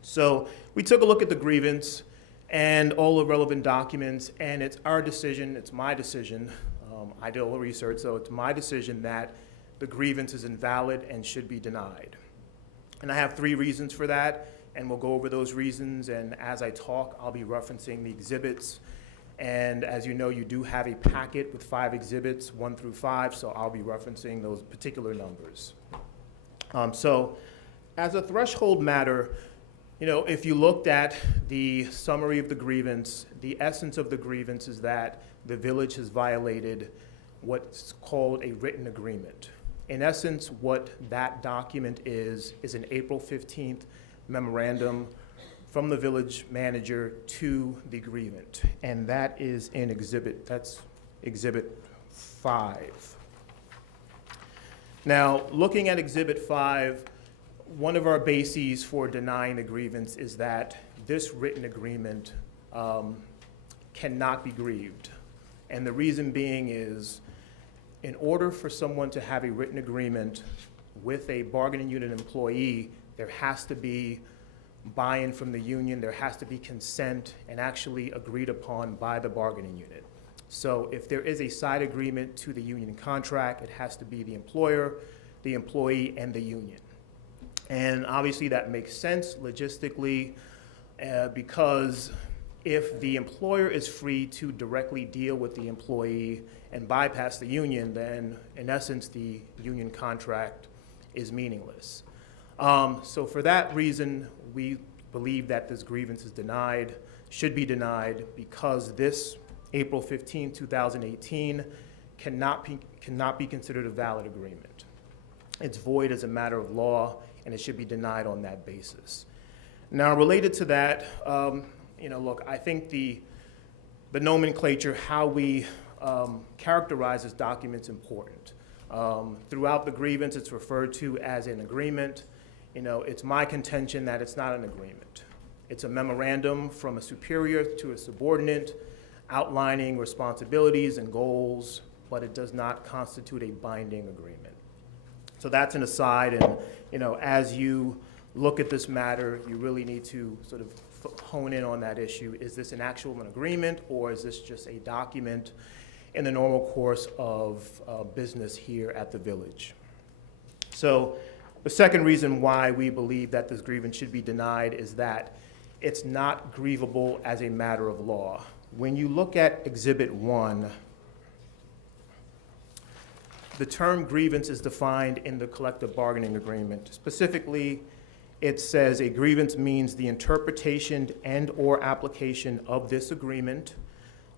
So we took a look at the grievance and all the relevant documents, and it's our decision, it's my decision, I did all the research, so it's my decision that the grievance is invalid and should be denied. And I have 3 reasons for that, and we'll go over those reasons, and as I talk, I'll be referencing the exhibits. And as you know, you do have a packet with 5 exhibits, 1 through 5, so I'll be referencing those particular numbers. So as a threshold matter, if you looked at the summary of the grievance, the essence of the grievance is that the village has violated what's called a written agreement. In essence, what that document is an April 15th memorandum from the village manager to the grievant, and that is in that's Exhibit 5. Now, looking at Exhibit 5, one of our bases for denying the grievance is that this written agreement cannot be grieved. And the reason being is, in order for someone to have a written agreement with a bargaining unit employee, there has to be buy-in from the union, there has to be consent and actually agreed upon by the bargaining unit. So if there is a side agreement to the union contract, it has to be the employer, the employee, and the union. And obviously that makes sense logistically because if the employer is free to directly deal with the employee and bypass the union, then in essence the union contract is meaningless. So for that reason, we believe that this grievance is denied, should be denied, because this April 15, 2018 cannot be considered a valid agreement. It's void as a matter of law, and it should be denied on that basis. Now, related to that, look, I think the nomenclature, how we characterize this document is important. Throughout the grievance, it's referred to as an agreement. It's my contention that it's not an agreement. It's a memorandum from a superior to a subordinate outlining responsibilities and goals, but it does not constitute a binding agreement. So that's an aside, and as you look at this matter, you really need to sort of hone in on that issue. Is this an actual agreement, or is this just a document in the normal course of business here at the village? So the second reason why we believe that this grievance should be denied is that it's not grievable as a matter of law. When you look at Exhibit 1, the term grievance is defined in the collective bargaining agreement. Specifically, it says a grievance means the interpretation and/or application of this agreement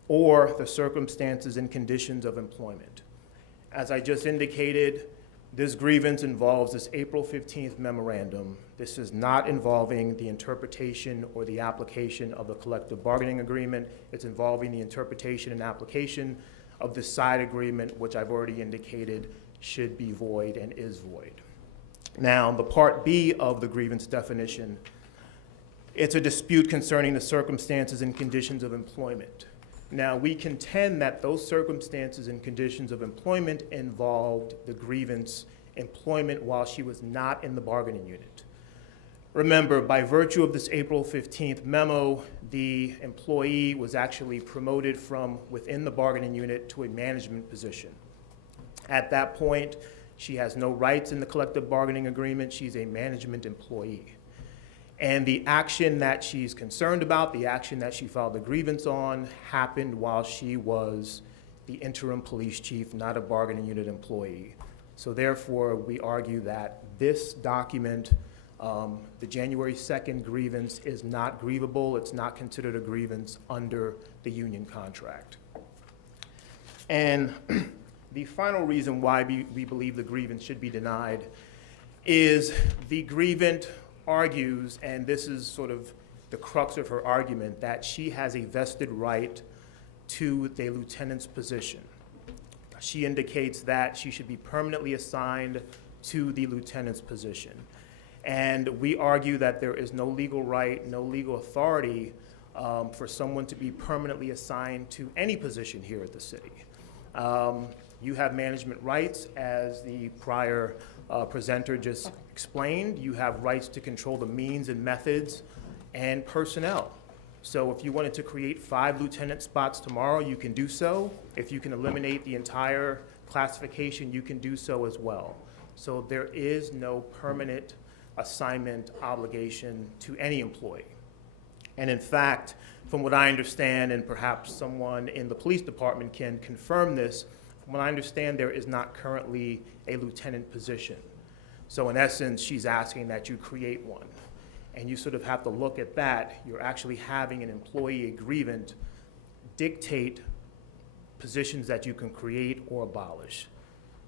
or the circumstances and conditions of employment. As I just indicated, this grievance involves this April 15th memorandum. This is not involving the interpretation or the application of the collective bargaining agreement. It's involving the interpretation and application of the side agreement, which I've already indicated should be void and is void. Now, the Part B of the grievance definition, it's a dispute concerning the circumstances and conditions of employment. Now, we contend that those circumstances and conditions of employment involved the grievance employment while she was not in the bargaining unit. Remember, by virtue of this April 15th memo, the employee was actually promoted from within the bargaining unit to a management position. At that point, she has no rights in the collective bargaining agreement. She's a management employee. And the action that she's concerned about, the action that she filed the grievance on, happened while she was the interim police chief, not a bargaining unit employee. So therefore, we argue that this document, the January 2nd grievance, is not grievable. It's not considered a grievance under the union contract. And the final reason why we believe the grievance should be denied is the grievant argues, and this is sort of the crux of her argument, that she has a vested right to the lieutenant's position. She indicates that she should be permanently assigned to the lieutenant's position. And we argue that there is no legal right, no legal authority for someone to be permanently assigned to any position here at the city. You have management rights, as the prior presenter just explained. You have rights to control the means and methods and personnel. So if you wanted to create 5 lieutenant spots tomorrow, you can do so. If you can eliminate the entire classification, you can do so as well. So there is no permanent assignment obligation to any employee. And in fact, from what I understand, and perhaps someone in the police department can confirm this, from what I understand, there is not currently a lieutenant position. So in essence, she's asking that you create one. And you sort of have to look at that. You're actually having an employee, a grievant, dictate positions that you can create or abolish.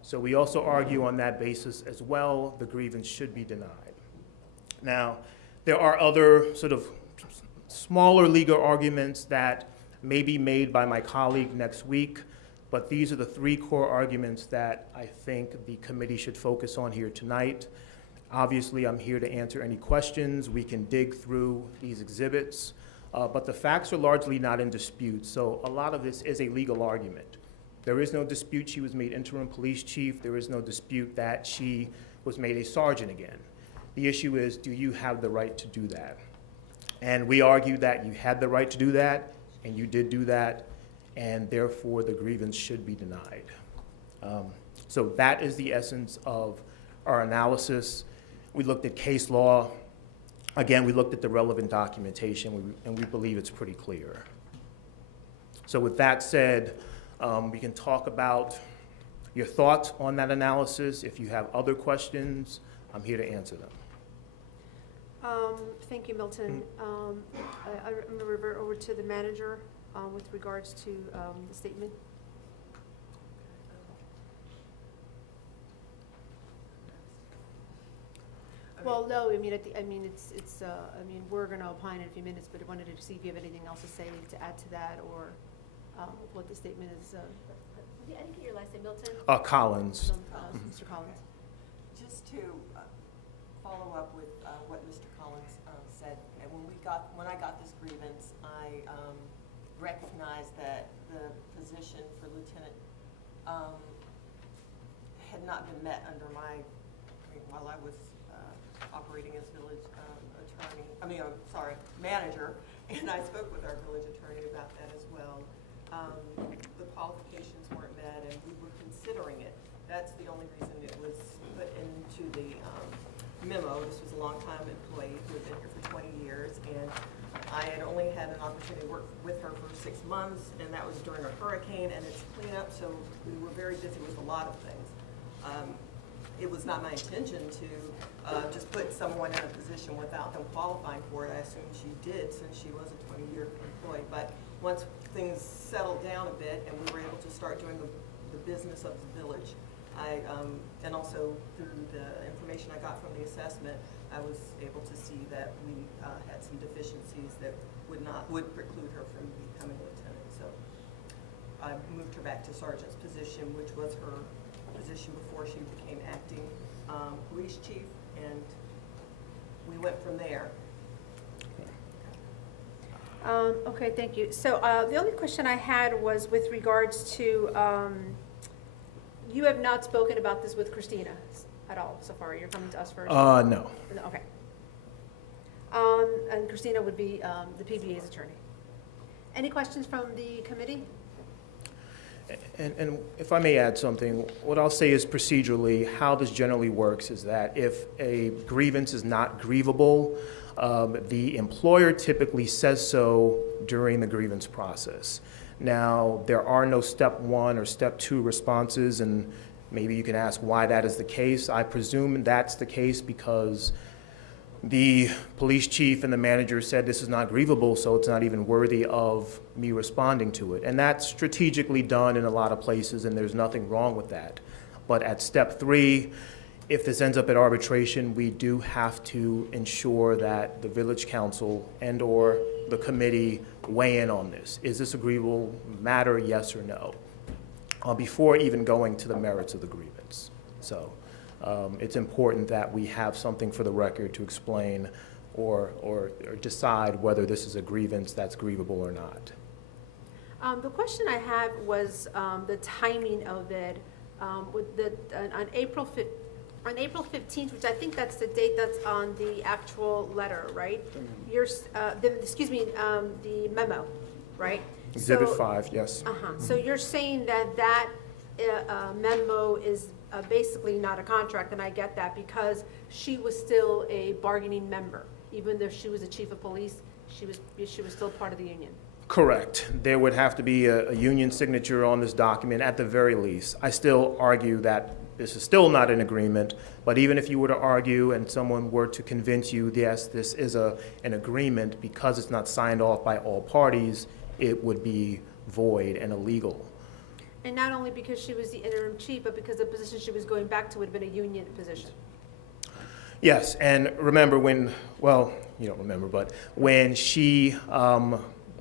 So we also argue on that basis as well, the grievance should be denied. Now, there are other sort of smaller legal arguments that may be made by my colleague next week, but these are the 3 core arguments that I think the committee should focus on here tonight. Obviously, I'm here to answer any questions. We can dig through these exhibits. But the facts are largely not in dispute, so a lot of this is a legal argument. There is no dispute she was made interim police chief. There is no dispute that she was made a sergeant again. The issue is, do you have the right to do that? And we argue that you had the right to do that, and you did do that, and therefore the grievance should be denied. So that is the essence of our analysis. We looked at case law. Again, we looked at the relevant documentation, and we believe it's pretty clear. So with that said, we can talk about your thoughts on that analysis. If you have other questions, I'm here to answer them. Thank you, Milton. I'm going to revert over to the manager with regards to the statement. Well, no, I mean, we're going to opine in a few minutes, but I wanted to see if you have anything else to say to add to that, or what the statement is. I didn't get your last name, Milton? Collins. Mr. Collins. Just to follow up with what Mr. Collins said, and when I got this grievance, I recognized that the position for lieutenant had not been met under while I was operating as village manager, and I spoke with our village attorney about that as well. The qualifications weren't met, and we were considering it. That's the only reason it was put into the memo. This was a long-time employee who had been here for 20 years, and I had only had an opportunity to work with her for 6 months, and that was during a hurricane and its cleanup, so we were very busy with a lot of things. It was not my intention to just put someone in a position without them qualifying for it. I assumed she did, since she was a 20-year employee. But once things settled down a bit and we were able to start doing the business of the village, and also through the information I got from the assessment, I was able to see that we had some deficiencies that would preclude her from becoming a lieutenant. So I moved her back to sergeant's position, which was her position before she became acting police chief, and we went from there. Okay, thank you. So the only question I had was with regards to, you have not spoken about this with Christina at all so far. You're coming to us first? No. Okay. And Christina would be the PBA's attorney. Any questions from the committee? And if I may add something, what I'll say is procedurally, how this generally works is that if a grievance is not grievable, the employer typically says so during the grievance process. Now, there are no step 1 or step 2 responses, and maybe you can ask why that is the case. I presume that's the case because the police chief and the manager said this is not grievable, so it's not even worthy of me responding to it. And that's strategically done in a lot of places, and there's nothing wrong with that. But at step 3, if this ends up at arbitration, we do have to ensure that the village council and/or the committee weigh in on this. Is this a grievable matter, yes or no? Before even going to the merits of the grievance. So it's important that we have something for the record to explain or decide whether this is a grievance that's grievable or not. The question I had was the timing of it. On April 15th, which I think that's the date that's on the actual letter, right? The memo, right? Exhibit So- 5, yes. So you're saying that memo is basically not a contract, and I get that, because she was still a bargaining member. Even though she was the chief of police, she was still part of the union. Correct. There would have to be a union signature on this document at the very least. I still argue that this is still not an agreement, but even if you were to argue and someone were to convince you, yes, this is an agreement, because it's not signed off by all parties, it would be void and illegal. And not only because she was the interim chief, but because the position she was going back to would have been a union position. Yes, and remember well, you don't remember, but when she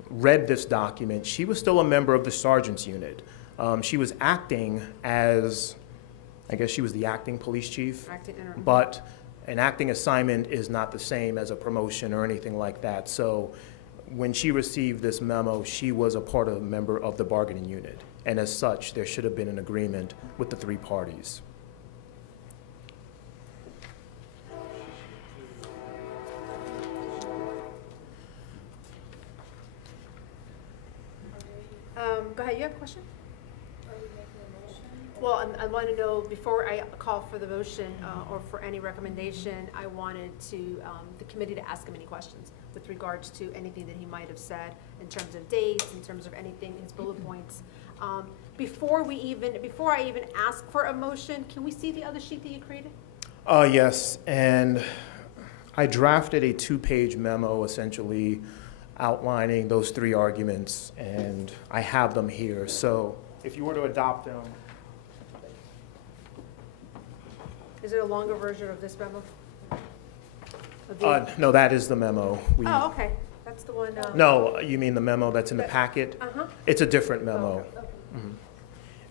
read this document, she was still a member of the sergeant's unit. She was acting as, I guess she was the acting police chief. Acting interim. But an acting assignment is not the same as a promotion or anything like that. So when she received this memo, she was a part of a member of the bargaining unit. And as such, there should have been an agreement with the three parties. Go ahead, you have a question? Well, I want to know, before I call for the motion or for any recommendation, I wanted the committee to ask him any questions with regards to anything that he might have said in terms of dates, in terms of anything, his bullet points. Before I even ask for a motion, can we see the other sheet that you created? Yes, and I drafted a 2-page memo essentially outlining those 3 arguments, and I have them here. So if you were to adopt them, Is it a longer version of this memo? no, that is the memo. Oh, okay, that's the one. No, you mean the memo that's in the packet? Uh-huh. It's a different memo. Okay.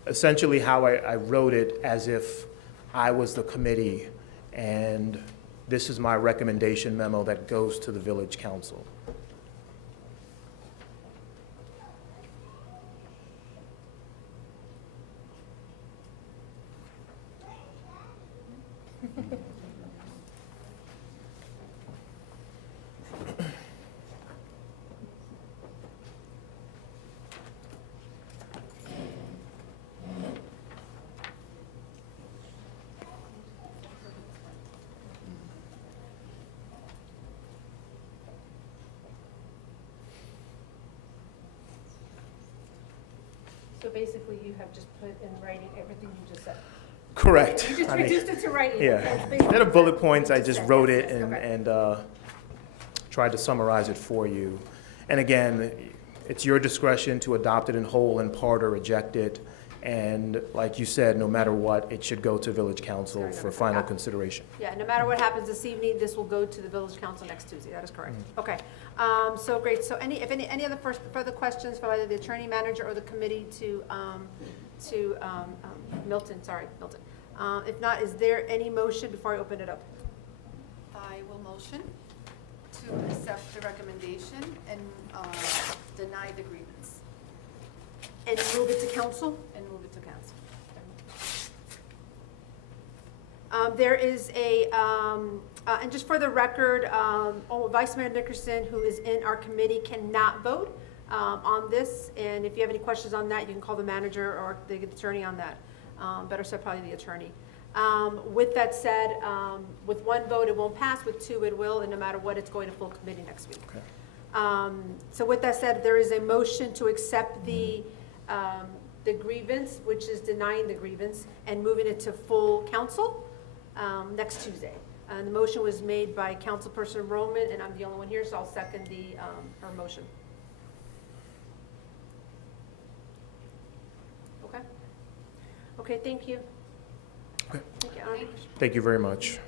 Essentially how I wrote it as if I was the committee, and this is my recommendation memo that goes to the village council. So basically, you have just put in writing everything you just said. Correct. You just I mean, reduced it to writing. yeah. That's basically Instead of bullet points, what I you just said. wrote Yes, it yes, and, okay. and tried to summarize it for you. And again, it's your discretion to adopt it in whole and part or reject it. And like you said, no matter what, it should go to village council Sorry, for no, final okay. consideration. Yeah, no matter what happens this evening, this will go to the village council next Tuesday. That is correct. Okay. So great. So any other further questions from either the attorney manager or the committee to Milton? Sorry, Milton. If not, is there any motion before I open it up? I will motion to accept the recommendation and deny the grievance And move it to council? and move it to council. There is and just for the record, Vice Mayor Nickerson, who is in our committee, cannot vote on this. And if you have any questions on that, you can call the manager or the attorney on that. Better said, probably the attorney. With that said, with 1 vote, it won't pass. With 2, it will. And no matter what, it's going to full committee next week. Okay. So with that said, there is a motion to accept the grievance, which is denying the grievance, and moving it to full council next Tuesday. And the motion was made by Councilperson Roman, and I'm the only one here, so I'll second her motion. Okay? Okay, thank you. Okay. Thank you, Anna. Thank you very much.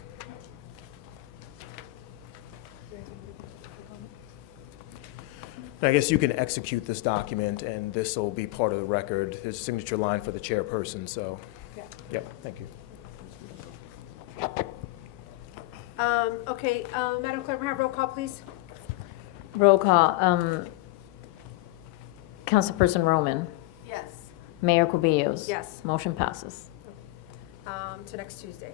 I guess you can execute this document, and this will be part of the record, his signature line for the chairperson, so, Yeah. yep, thank you. Okay, Madam Clerk, may I have roll call, please? Roll call. Councilperson Roman. Yes. Mayor Kubios. Yes. Motion passes. To next Tuesday.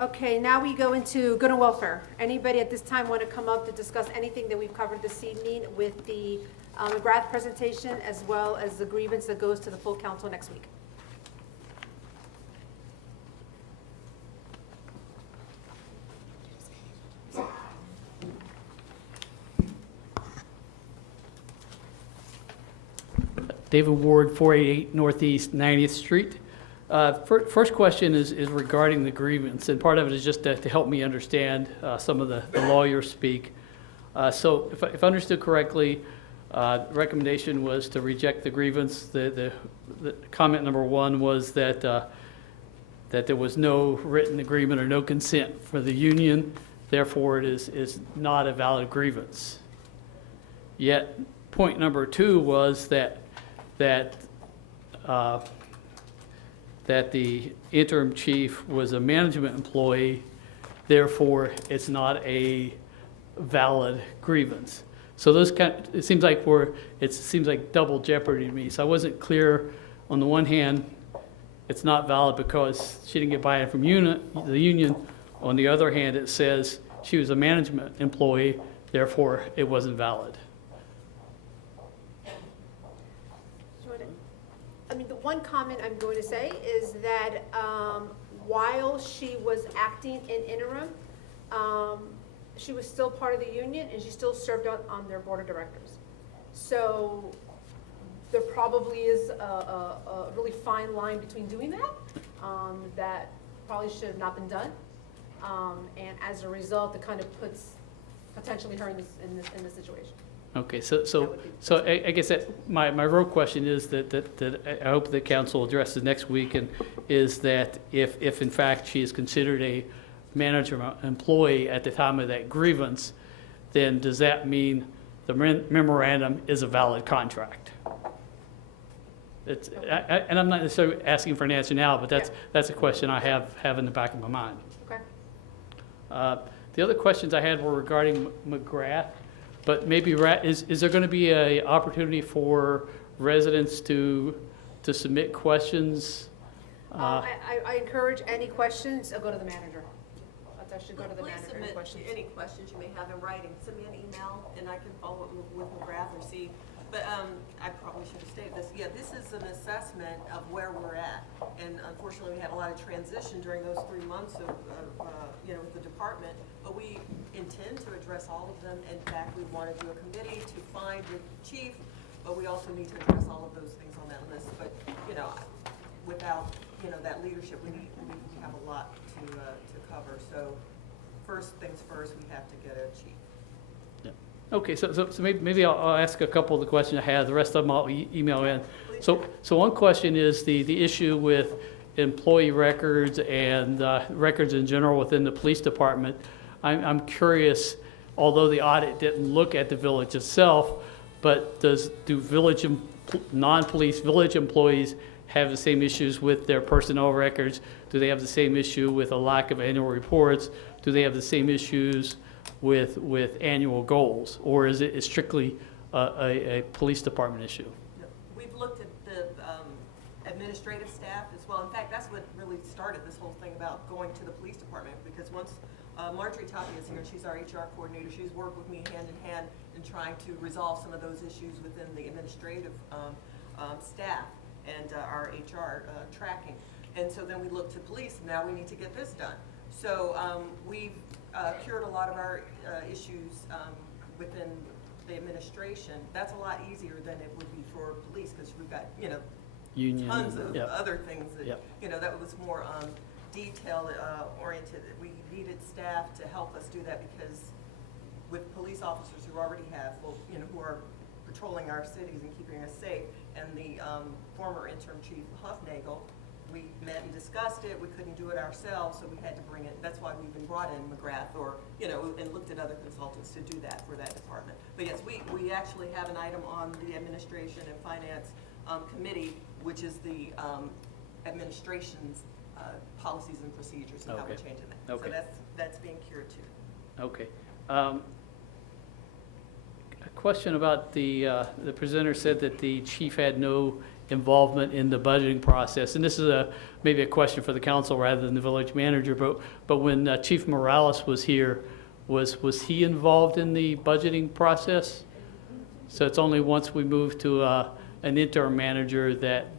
Okay, now we go into good and welfare. Anybody at this time want to come up to discuss anything that we've covered this evening with the McGrath presentation as well as the grievance that goes to the full council next week? David Ward, 488 Northeast 90th Street. First question is regarding the grievance, and part of it is just to help me understand some of the lawyers speak. So if I understood correctly, the recommendation was to reject the grievance. The comment number 1 was that there was no written agreement or no consent for the union, therefore it is not a valid grievance. Yet point number 2 was that the interim chief was a management employee, therefore it's not a valid grievance. So it seems like double jeopardy to me. So I wasn't clear, on the one hand, it's not valid because she didn't get buy-in from the union. On the other hand, it says she was a management employee, therefore it wasn't valid. I mean, the one comment I'm going to say is that while she was acting in interim, she was still part of the union and she still served on their board of directors. So there probably is a really fine line between doing that, that probably should have not been done. And as a result, it kind of puts potentially her in this situation. Okay, so I guess that my real question is that I hope the council addresses next week, and is that if in fact she is considered a manager employee at the time of that grievance, then does that mean the memorandum is a valid contract? And I'm not necessarily asking for an answer now, but that's a question I have in the back of my mind. Okay. The other questions I had were regarding McGrath, but maybe is there going to be an opportunity for residents to submit questions? I encourage any questions, go to the manager. I should go to the Please manager. submit Any questions? any questions you may have in writing. Send me an email and I can follow up with McGrath or see. But I probably should have stated this. Yeah, this is an assessment of where we're at. And unfortunately, we had a lot of transition during those 3 months of the department. But we intend to address all of them. In fact, we want to do a committee to find the chief, but we also need to address all of those things on that list. But, without, that leadership, we have a lot to cover. So first things first, we have to get a chief. Okay, so maybe I'll ask a couple of the questions I have. The rest of them I'll email in. So one question is the issue with employee records and records in general within the police department. I'm curious, although the audit didn't look at the village itself, but do non-police village employees have the same issues with their personnel records? Do they have the same issue with a lack of annual reports? Do they have the same issues with annual goals? Or is it strictly a police department issue? No, we've looked at the administrative staff as well. In fact, that's what really started this whole thing about going to the police department, because once Marjorie Tapia is here, and she's our HR coordinator, she's worked with me hand in hand in trying to resolve some of those issues within the administrative staff and our HR tracking. And so then we looked to police, and now we need to get this done. So we've cured a lot of our issues within the administration. That's a lot easier than it would be for police, because we've got, Union. tons of Yep. other things that, Yep. that was more detail oriented. We needed staff to help us do that, because with police officers who already have, who are patrolling our cities and keeping us safe, and the former interim chief Huffnagel, we met and discussed it. We couldn't do it ourselves, so we had to bring it. That's why we've been brought in McGrath, or and looked at other consultants to do that for that department. But yes, we actually have an item on the administration and finance committee, which is the administration's policies and procedures and how we're Okay. changing that. Okay. So that's being cured too. Okay. A question about the presenter said that the chief had no involvement in the budgeting process, and this is maybe a question for the council rather than the village manager, but when Chief Morales was here, was he involved in the budgeting process? So it's only once we moved to an interim manager that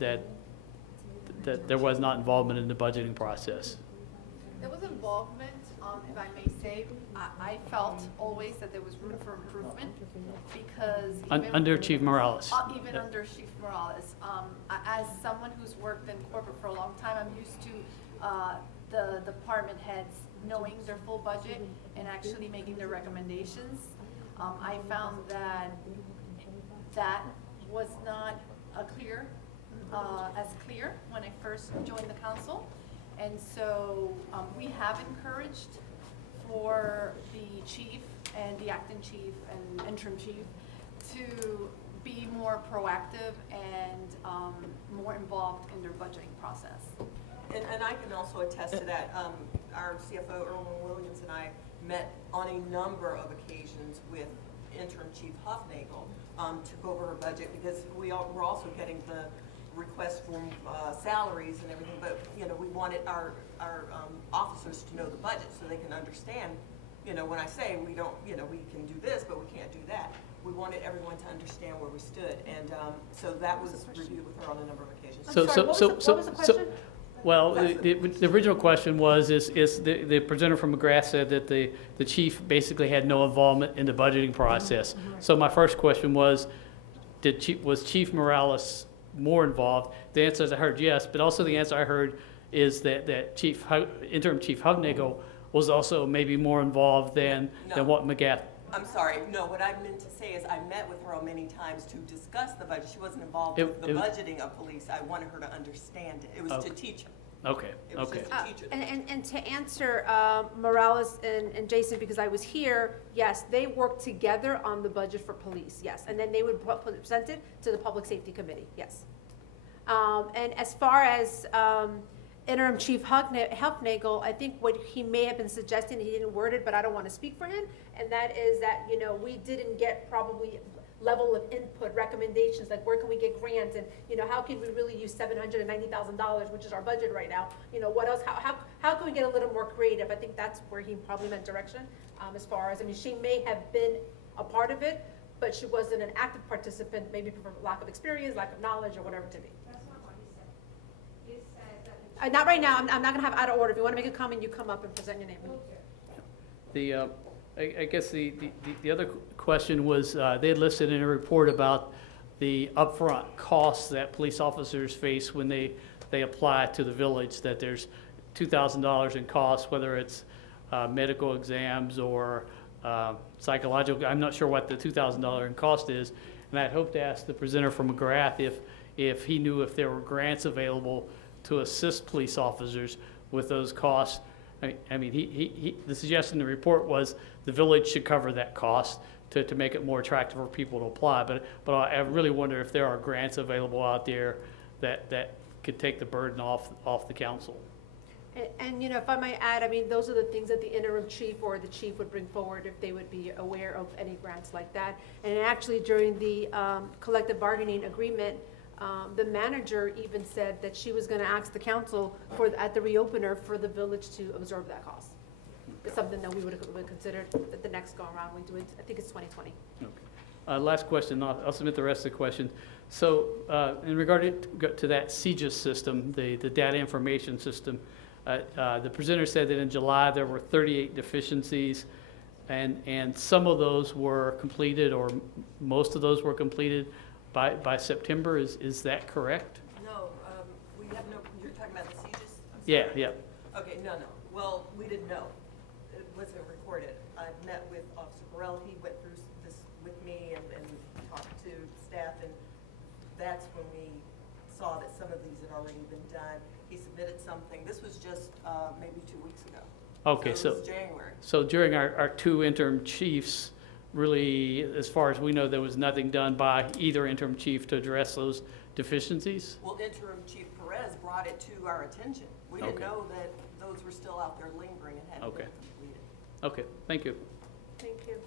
there was not involvement in the budgeting process. There was involvement, if I may say. I felt always that there was room for improvement, because even Under Chief Morales. even Yeah. under Chief Morales, as someone who's worked in corporate for a long time, I'm used to the department heads knowing their full budget and actually making their recommendations. I found that was not as clear when I first joined the council. And so we have encouraged for the chief and the acting chief and interim chief to be more proactive and more involved in their budgeting process. And I can also attest to that. Our CFO, Erwin Williams, and I met on a number of occasions with interim chief Huffnagel took over her budget, because we're also getting the request for salaries and everything, but, you know, we wanted our officers to know the budget so they can understand, you know, when I say we don't, you know, we can do this, but we can't do that. We wanted everyone to understand where we stood, and so that was reviewed with her on a number of occasions. So- I'm sorry, what was the question? Well, the original question was, is the presenter from McGrath said that the chief basically had no involvement in the budgeting process. So my first question was Chief Morales more involved? The answer, as I heard, yes, but also the answer I heard is that interim Chief Huffnagel was also maybe more involved than what McGrath. I'm sorry, no, what I meant to say is I met with her many times to discuss the budget. She wasn't involved with the budgeting of police. I wanted her to understand it. It was to teach her. Okay, It was okay. just to teach her. And to answer Morales and Jason, because I was here, yes, they worked together on the budget for police, yes. And then they would present it to the Public Safety Committee, yes. And as far as interim Chief Huffnagel, I think what he may have been suggesting, he didn't word it, but I don't want to speak for him, and that is that, you know, we didn't get probably level of input, recommendations, like where can we get grants, and, you know, how can we really use $790,000, which is our budget right now? You know, what else, how can we get a little more creative? I think that's where he probably meant direction, as far as, I mean, she may have been a part of it, but she wasn't an active participant, maybe for lack of experience, lack of knowledge, or whatever it to be. That's not what he said. He said that. Not right now, I'm not gonna have out of order. If you wanna make a comment, you come up and present your name. I guess the other question was, they had listed in a report about the upfront costs that police officers face when they apply to the village, that there's $2,000 in costs, whether it's medical exams or psychological. I'm not sure what the $2,000 in cost is, and I'd hope to ask the presenter from McGrath if he knew if there were grants available to assist police officers with those costs. I mean, the suggestion in the report was the village should cover that cost to make it more attractive for people to apply. But I really wonder if there are grants available out there that could take the burden off the council. And, you know, if I might add, I mean, those are the things that the interim chief or the chief would bring forward if they would be aware of any grants like that. And actually, during the collective bargaining agreement, the manager even said that she was gonna ask the council at the reopener for the village to absorb that cost. It's something that we would consider at the next go around. We do it, I think it's 2020. Okay. Last question, I'll submit the rest of the question. So in regard to that CGIS system, the data information system, the presenter said that in July there were 38 deficiencies, and some of those were completed, or most of those were completed by September. Is that correct? No, we have no, you're talking about the CGIS? I'm Yeah, sorry. yeah. Okay, no. Well, we didn't know. It wasn't recorded. I met with Officer Burrell. He went through this with me and talked to staff, and that's when we saw that some of these had already been done. He submitted something. This was just maybe 2 weeks ago. Okay, So it was January. So during our two interim chiefs, really, as far as we know, there was nothing done by either interim chief to address those deficiencies? Well, interim Chief Perez brought it to our attention. We didn't Okay. know that those were still out there lingering and hadn't been Okay. completed. Okay, thank you. Thank you.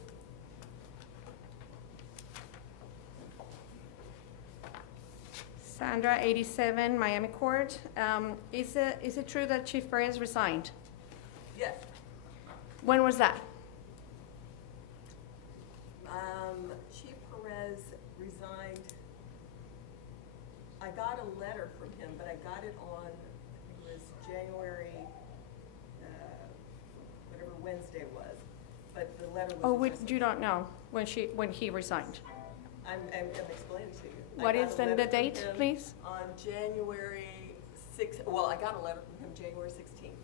Sandra, 87 Miami Court. Is it true that Chief Perez resigned? Yes. When was that? Chief Perez resigned. I got a letter from him, but I got it on, I think it was January, whatever Wednesday was. But the letter was. Oh, addressed- you don't know when he resigned? I'm explaining to you. I What got is a then letter the from date, him please? On January 6th, well, I got a letter from him January 16th.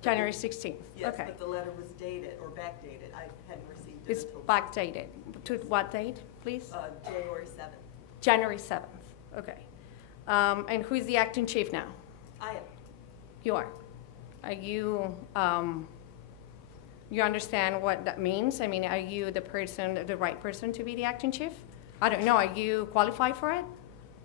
January 16th? Yes, Okay. but the letter was dated or backdated. I hadn't received it It's until. backdated. To what date, please? January 7th. January 7th, okay. And who is the acting chief now? I am. You are. Are you, you understand what that means? I mean, are you the right person to be the acting chief? I don't know, are you qualified for it?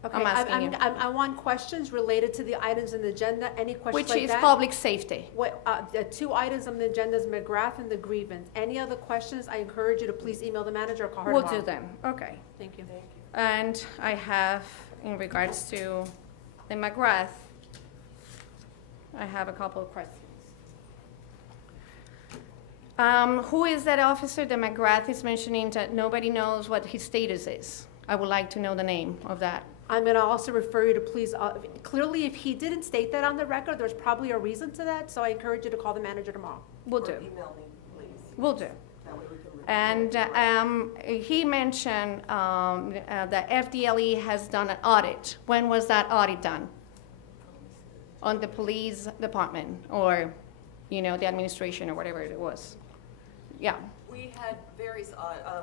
Okay, I'm asking you. I want questions related to the items in the agenda. Any questions Which like is that? public safety. What, the two items on the agenda is McGrath and the grievance. Any other questions? I encourage you to please email the manager or call her We'll tomorrow. do them, okay. Thank you. And I have, in regards to the McGrath, I have a couple of questions. Who is that officer that McGrath is mentioning that nobody knows what his status is? I would like to know the name of that. I'm going to also refer you to please, clearly, if he didn't state that on the record, there's probably a reason to that, so I encourage you to call the manager tomorrow. Will Or do, email me, please. will do. That way we can review And he mentioned that FDLE has done an audit. When was that audit done? On the police department, or, the administration, or whatever it was? Yeah, We had various,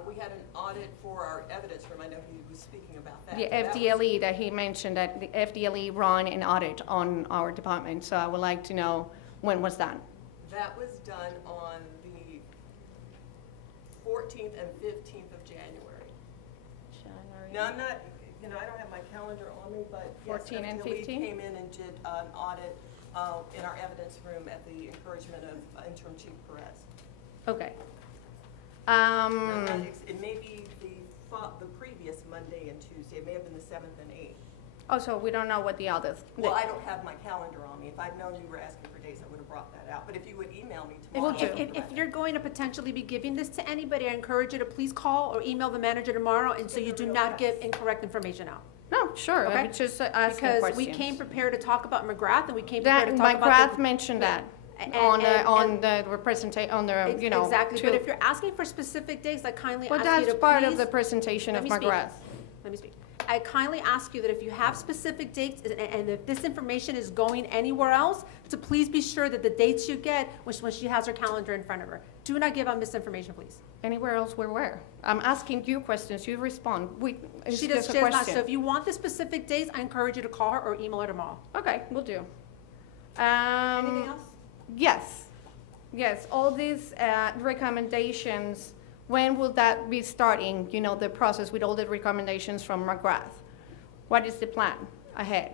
we had an audit for our evidence room. I know he was speaking about that. the That was- FDLE, that he mentioned that the FDLE run an audit on our department, so I would like to know when was that? That was done on the 14th and 15th of January. No, I'm not, I don't have my calendar on me, but yes, 14 and FDLE 15? came in and did an audit in our evidence room at the encouragement of Interim Chief Perez. Okay. No, it may be the previous Monday and Tuesday. It may have been the 7th and 8th. Oh, so we don't know what the others. Well, I don't have my calendar on me. If I'd known you were asking for dates, I would have brought that out. But if you would email me tomorrow. If you're going to potentially be giving this to anybody, I encourage you to please call or email the manager tomorrow, and so you do not give incorrect information out. No, sure, Okay. I'm just asking Because questions. we came prepared to talk about McGrath, and we came That, prepared to talk about. McGrath mentioned that And- on and- the representation, on the, Exactly, but to- if you're asking for specific dates, I kindly Well, ask you to that's part of please- the presentation Let of me speak. McGrath. Let me speak. I kindly ask you that if you have specific dates, and if this information is going anywhere else, to please be sure that the dates you get, when she has her calendar in front of her. Do not give out misinformation, please. Anywhere else, where? I'm asking you questions, you respond. It's She just does a not, question. so if you want the specific dates, I encourage you to call her or email her tomorrow. Okay, we'll do. Anything else? Yes, all these recommendations, when will that be starting, the process with all the recommendations from McGrath? What is the plan ahead?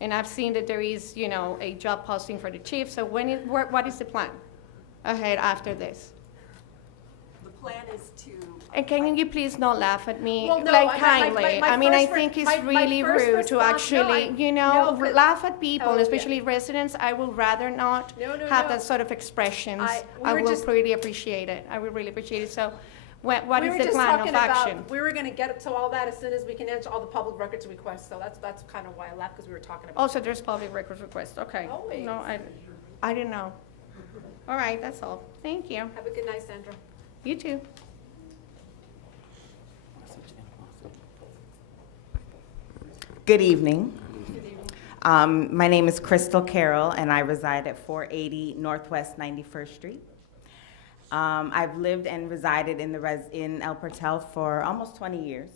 And I've seen that there is, a job posting for the chief, so what is the plan ahead after this? The plan is to. And can you please not laugh at me, Well, no, like my kindly? first I re- think it's my really first rude to response- no, actually, no, but- laugh at people, Oh, yeah. especially residents. I would rather not No, no, have no. that sort of expressions. we I were will just- really appreciate it. I would really appreciate it. So what We is were the just plan talking of about- action? We were gonna get to all that as soon as we can answer all the public records requests, so that's kind of why I laughed, because we were talking about. Also, there's public records request. Okay. Always. No, I didn't know. All right, that's all. Thank you. Have a good night, Sandra. You too. Good evening. My name is Crystal Carroll, and I reside at 480 Northwest 91st Street. I've lived and resided in El Portal for almost 20 years,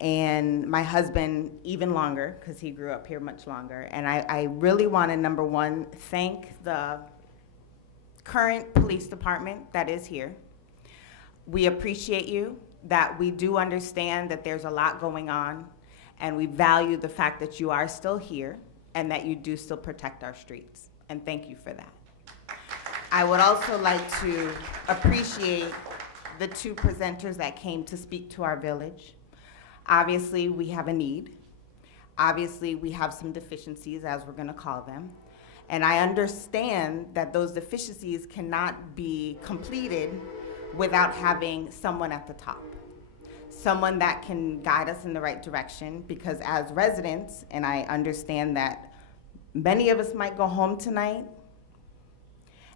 and my husband even longer, because he grew up here much longer. And I really want to, number one, thank the current police department that is here. We appreciate you, that we do understand that there's a lot going on, and we value the fact that you are still here and that you do still protect our streets. And thank you for that. I would also like to appreciate the two presenters that came to speak to our village. Obviously, we have a need. Obviously, we have some deficiencies, as we're gonna call them. And I understand that those deficiencies cannot be completed without having someone at the top. Someone that can guide us in the right direction, because as residents, and I understand that many of us might go home tonight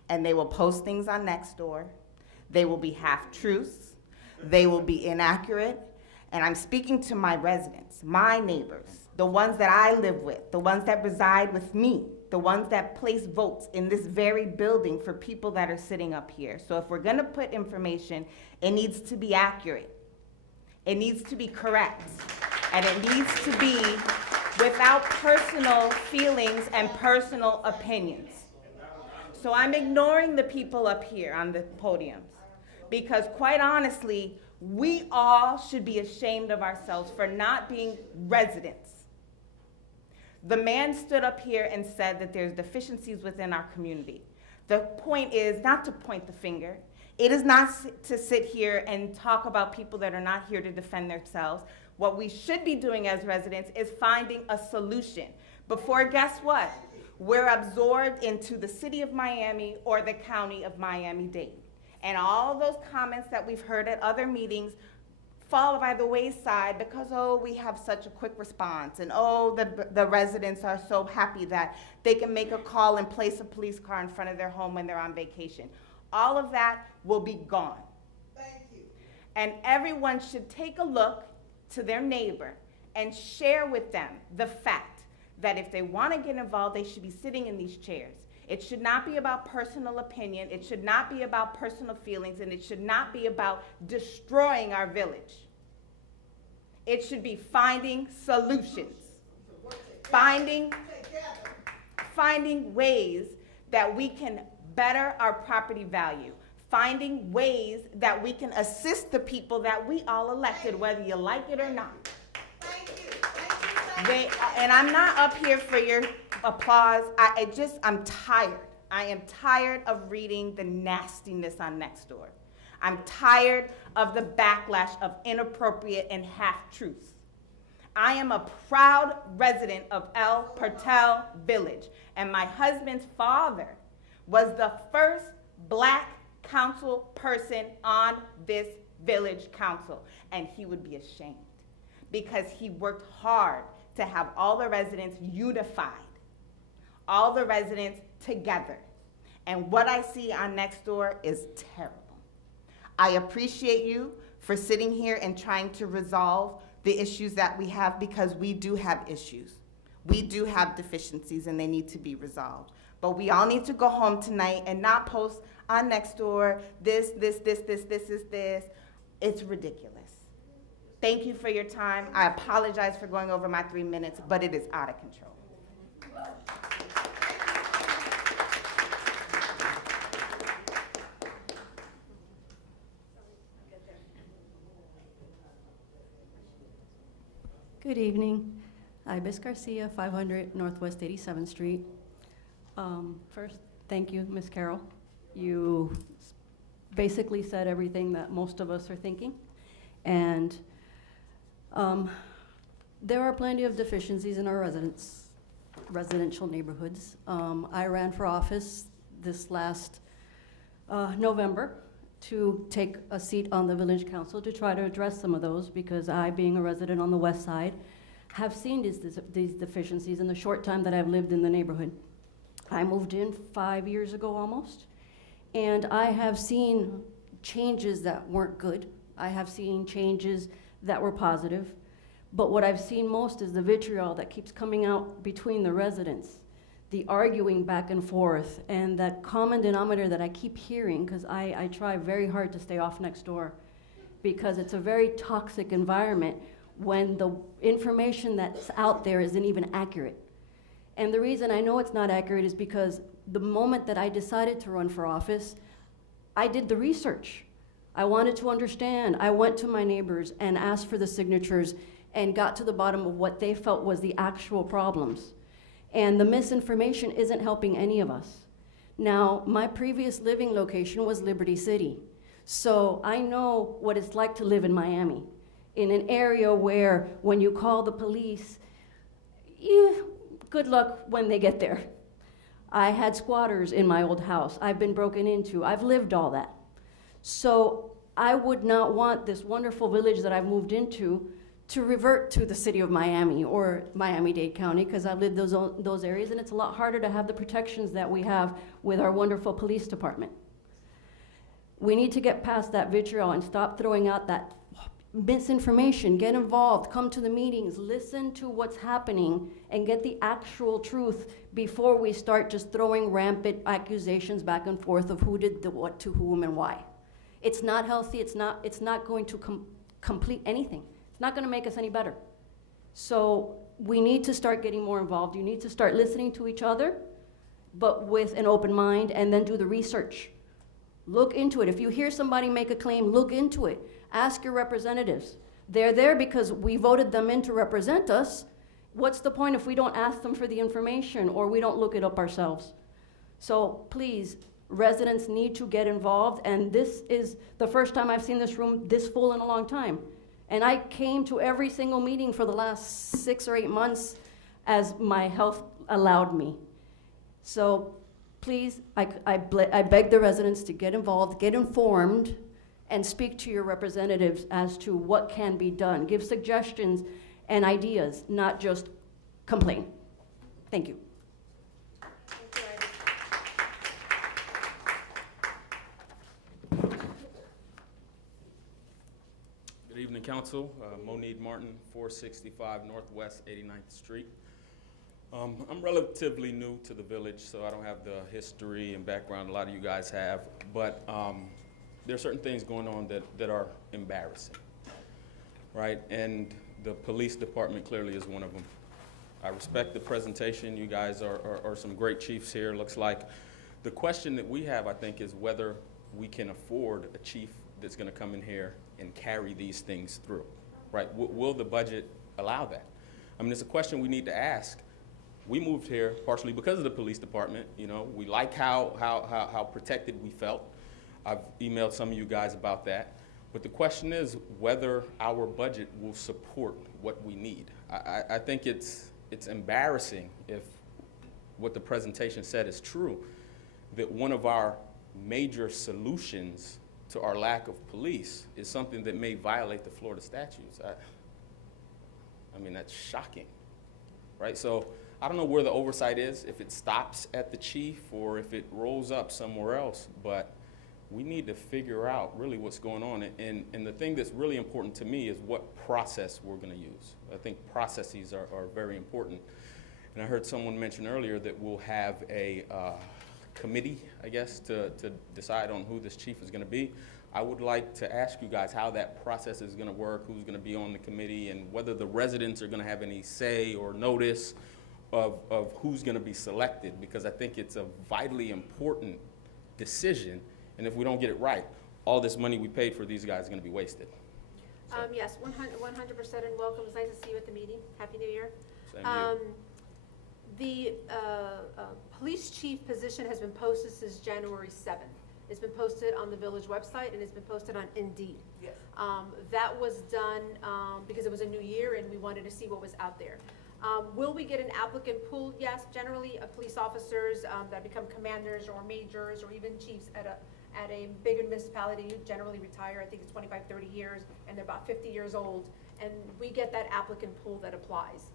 and they will post things on Nextdoor. They will be half-truths. They will be inaccurate. And I'm speaking to my residents, my neighbors, the ones that I live with, the ones that reside with me, the ones that place votes in this very building for people that are sitting up here. So if we're gonna put information, it needs to be accurate. It needs to be correct, and it needs to be without personal feelings and personal opinions. So I'm ignoring the people up here on the podiums, because quite honestly, We all should be ashamed of ourselves for not being residents. The man stood up here and said that there's deficiencies within our community. The point is not to point the finger. It is not to sit here and talk about people that are not here to defend themselves. What we should be doing as residents is finding a solution. Before, guess what? We're absorbed into the city of Miami or the county of Miami-Dade. And all those comments that we've heard at other meetings fall by the wayside because, oh, we have such a quick response, and oh, the residents are so happy that they can make a call and place a police car in front of their home when they're on vacation. All of that will be gone. Thank you. And everyone should take a look to their neighbor and share with them the fact that if they want to get involved, they should be sitting in these chairs. It should not be about personal opinion, it should not be about personal feelings, and it should not be about destroying our village. It should be finding solutions, finding ways that we can better our property value, finding ways that we can assist the people that we all elected, whether you like it or not. Thank you. Thank you. And I'm not up here for your applause. I'm tired. I am tired of reading the nastiness on Nextdoor. I'm tired of the backlash of inappropriate and half-truths. I am a proud resident of El Portal Village, and my husband's father was the first Black council person on this village council, and he would be ashamed because he worked hard to have all the residents unified, all the residents together. And what I see on Nextdoor is terrible. I appreciate you for sitting here and trying to resolve the issues that we have, because we do have issues. We do have deficiencies and they need to be resolved. But we all need to go home tonight and not post on Nextdoor, this. It's ridiculous. Thank you for your time. I apologize for going over my 3 minutes, but it is out of control. Good evening. Ibis Garcia, 500 Northwest 87th Street. First, thank you, Ms. Carroll. You basically said everything that most of us are thinking. And there are plenty of deficiencies in our residential neighborhoods. I ran for office this last November to take a seat on the village council to try to address some of those, because I, being a resident on the west side, have seen these deficiencies in the short time that I've lived in the neighborhood. I moved in 5 years ago almost, and I have seen changes that weren't good. I have seen changes that were positive, but what I've seen most is the vitriol that keeps coming out between the residents, the arguing back and forth, and that common denominator that I keep hearing, because I try very hard to stay off Nextdoor, because it's a very toxic environment when the information that's out there isn't even accurate. And the reason I know it's not accurate is because the moment that I decided to run for office, I did the research. I wanted to understand. I went to my neighbors and asked for the signatures and got to the bottom of what they felt was the actual problems. And the misinformation isn't helping any of us. Now, my previous living location was Liberty City. So I know what it's like to live in Miami, in an area where when you call the police, good luck when they get there. I had squatters in my old house. I've been broken into. I've lived all that. So I would not want this wonderful village that I've moved into to revert to the city of Miami or Miami-Dade County, because I've lived those areas, and it's a lot harder to have the protections that we have with our wonderful police department. We need to get past that vitriol and stop throwing out that misinformation. Get involved, come to the meetings, listen to what's happening, and get the actual truth before we start just throwing rampant accusations back and forth of who did the what to whom and why. It's not healthy. It's not going to complete anything. It's not going to make us any better. So we need to start getting more involved. You need to start listening to each other, but with an open mind, and then do the research. Look into it. If you hear somebody make a claim, look into it. Ask your representatives. They're there because we voted them in to represent us. What's the point if we don't ask them for the information or we don't look it up ourselves? So please, residents need to get involved, and this is the first time I've seen this room this full in a long time. And I came to every single meeting for the last 6 or 8 months as my health allowed me. So please, I beg the residents to get involved, get informed, and speak to your representatives as to what can be done. Give suggestions and ideas, not just complain. Thank you. Good evening, Council. Moned Martin, 465 Northwest 89th Street. I'm relatively new to the village, so I don't have the history and background a lot of you guys have, but there are certain things going on that are embarrassing, right? And the police department clearly is one of them. I respect the presentation. You guys are some great chiefs here, looks like. The question that we have, I think, is whether we can afford a chief that's gonna come in here and carry these things through, right? Will the budget allow that? I mean, it's a question we need to ask. We moved here partially because of the police department. You know, we like how protected we felt. I've emailed some of you guys about that. But the question is whether our budget will support what we need. I think it's embarrassing if what the presentation said is true, that one of our major solutions to our lack of police is something that may violate the Florida statutes. I mean, that's shocking, right? So I don't know where the oversight is, if it stops at the chief or if it rolls up somewhere else, but we need to figure out really what's going on. And the thing that's really important to me is what process we're gonna use. I think processes are very important. And I heard someone mention earlier that we'll have a committee, I guess, to decide on who this chief is gonna be. I would like to ask you guys how that process is gonna work, who's gonna be on the committee, and whether the residents are gonna have any say or notice of who's gonna be selected, because I think it's a vitally important decision, and if we don't get it right, all this money we paid for these guys is gonna be wasted. Yes, 100% and welcome. It's nice to see you at the meeting. Happy New Year. Same to you. The police chief position has been posted since January 7th. It's been posted on the village website and it's been posted on Indeed. Yes. That was done because it was a new year and we wanted to see what was out there. Will we get an applicant pool? Yes, generally police officers that become commanders or majors or even chiefs at a bigger municipality generally retire. I think it's 25, 30 years and they're about 50 years old. And we get that applicant pool that applies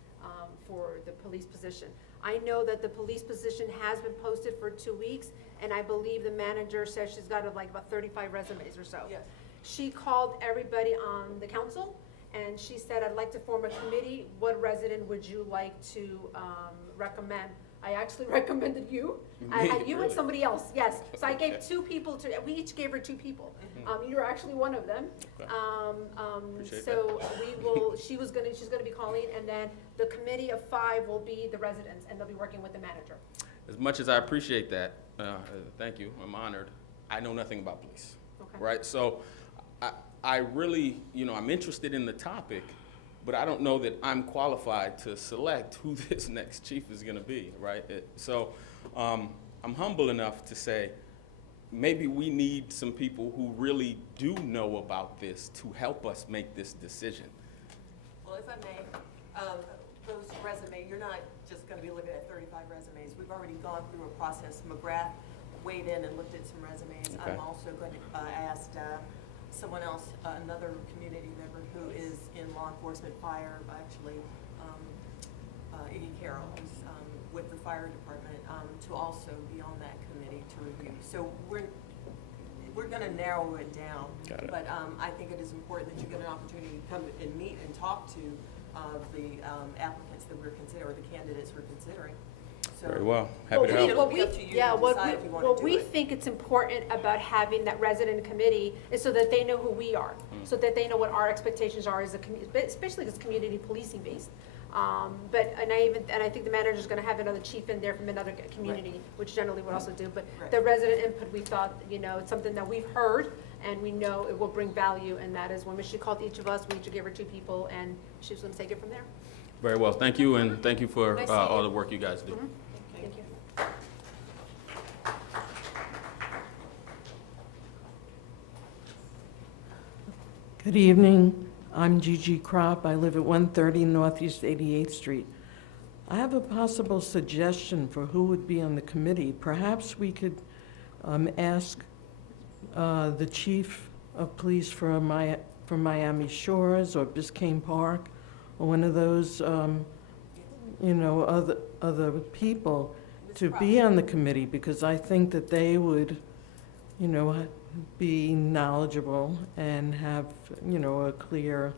for the police position. I know that the police position has been posted for 2 weeks, and I believe the manager says she's got like about 35 resumes or so. Yes. She called everybody on the council, and she said, I'd like to form a committee. What resident would you like to recommend? I actually recommended you. I had you and somebody else, yes. So I gave 2 people we each gave her 2 people. You're actually one of them. Okay. Appreciate So she's gonna be calling, and then the committee of 5 will be the residents, and they'll be working with the manager. As much as I appreciate that, thank you, I'm honored, I know nothing about police, Okay. right? So I really, I'm interested in the topic, but I don't know that I'm qualified to select who this next chief is gonna be, right? So I'm humble enough to say, maybe we need some people who really do know about this to help us make this decision. Well, if I may, those resumes, you're not just gonna be looking at 35 resumes. We've already gone through a process. McGrath weighed in and looked at some resumes. Okay. I'm also going to ask someone else, another community member who is in law enforcement, fire, actually, Iggy Carroll, who's with the fire department, to also be on that committee to review. So we're going to narrow it down. Got it. But I think it is important that you get an opportunity to come and meet and talk to the applicants that we're considering, or the candidates we're considering. So Very well, happy to help. It'll be up to you to decide if you want to What do we it. think it's important about having that resident committee is so that they know who we are, so that they know what our expectations are as a community, especially as community policing based. And I think the manager's gonna have another chief in there from another community, which generally would also do, but Right. the resident input, we thought, it's something that we've heard, and we know it will bring value, and that is when she called each of us, we each gave her 2 people, and she was going to take it from there. Very well, thank you, and thank you for Nice seeing all you. the work you guys do. Thank you. Good evening. I'm Gigi Kropp. I live at 130 Northeast 88th Street. I have a possible suggestion for who would be on the committee. Perhaps we could ask the chief of police from Miami Shores or Biscayne Park, or one of those, other people to be on the committee, because I think that they would, be knowledgeable and have, a clear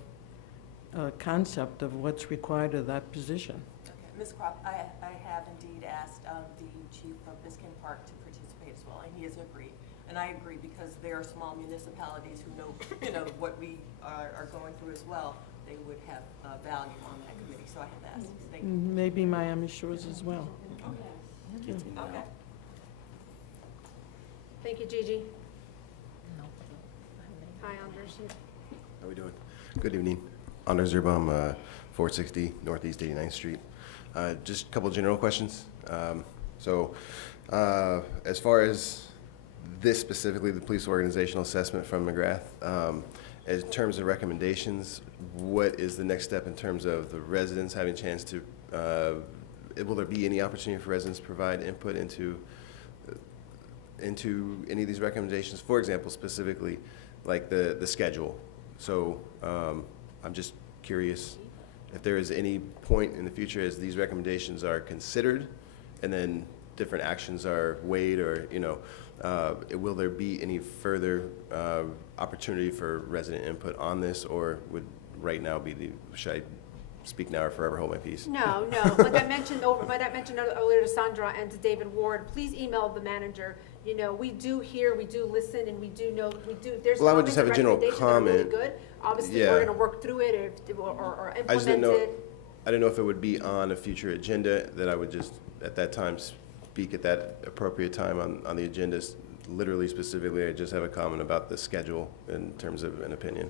concept of what's required of that position. Okay, Ms. Kropp, I have indeed asked the chief of Biscayne Park to participate as well, and he has agreed. And I agree, because there are small municipalities who know, what we are going through as well. They would have value on that committee, so I have asked. Thank you. Maybe Miami Shores as well. Okay. Okay. Thank you, Gigi. Hi, Anders. How are we doing? Good evening. Anders Zerbaum, 460 Northeast 89th Street. Just a couple general questions. As far as this specifically, the police organizational assessment from McGrath, in terms of recommendations, what is the next step in terms of the residents having a chance to, will there be any opportunity for residents to provide input into any of these recommendations? For example, specifically, like the schedule. So I'm just curious if there is any point in the future as these recommendations are considered and then different actions are weighed, or, will there be any further opportunity for resident input on this, or would right now be should I speak now or forever hold my peace? No. Like I mentioned earlier to Sandra and to David Ward, please email the manager. We do hear, we do listen, and we do know, there's Well, I would just comments and have a general recommendations that are really comment. good. Obviously, Yeah. we're gonna work through it or I just didn't implement know. it. I didn't know if it would be on a future agenda, that I would just at that time speak at that appropriate time on the agenda. Literally, specifically, I just have a comment about the schedule in terms of an opinion.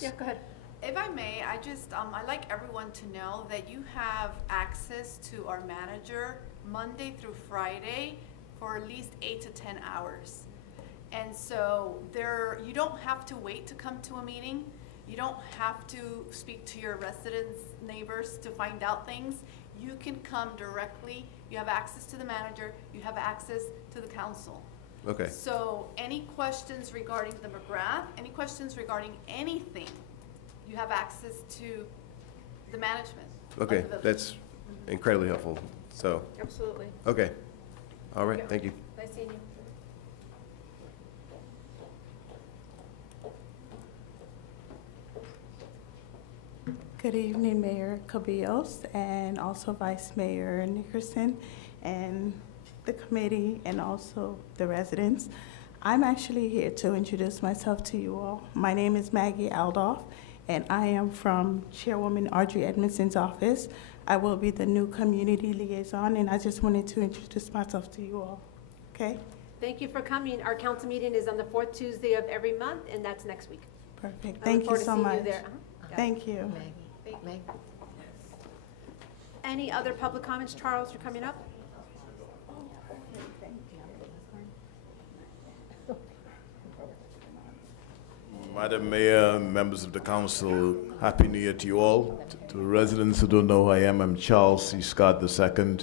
Yeah, go ahead. If I may, I'd like everyone to know that you have access to our manager Monday through Friday for at least 8 to 10 hours. And so you don't have to wait to come to a meeting. You don't have to speak to your residents, neighbors to find out things. You can come directly. You have access to the manager. You have access to the council. Okay. So any questions regarding the McGrath, any questions regarding anything, you have access to the management. of Okay, the village. that's incredibly helpful. So, Absolutely. okay. All right, thank you. Nice seeing you. Good evening, Mayor Cabillos, and also Vice Mayor Nickerson, and the committee, and also the residents. I'm actually here to introduce myself to you all. My name is Maggie Aldoff, and I am from Chairwoman Audrey Edmondson's office. I will be the new community liaison, and I just wanted to introduce myself to you all. Okay? Thank you for coming. Our council meeting is on the 4th Tuesday of every month, and that's next week. Perfect. I Thank look you forward to so seeing much. there. Thank you. Any other public comments? Charles, you're coming up? Madam Mayor, members of the council, Happy New Year to you all. To residents who don't know who I am, I'm Charles C. Scott II,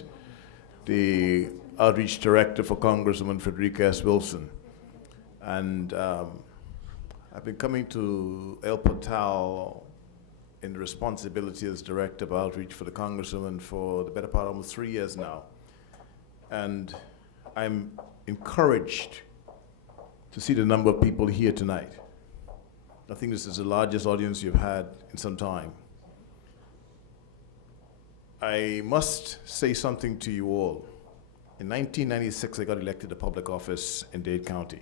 the Outreach Director for Congresswoman Frederica S. Wilson. And I've been coming to El Portal in the responsibility as Director of Outreach for the Congresswoman for the better part of almost 3 years now. And I'm encouraged to see the number of people here tonight. I think this is the largest audience you've had in some time. I must say something to you all. In 1996, I got elected to public office in Dade County.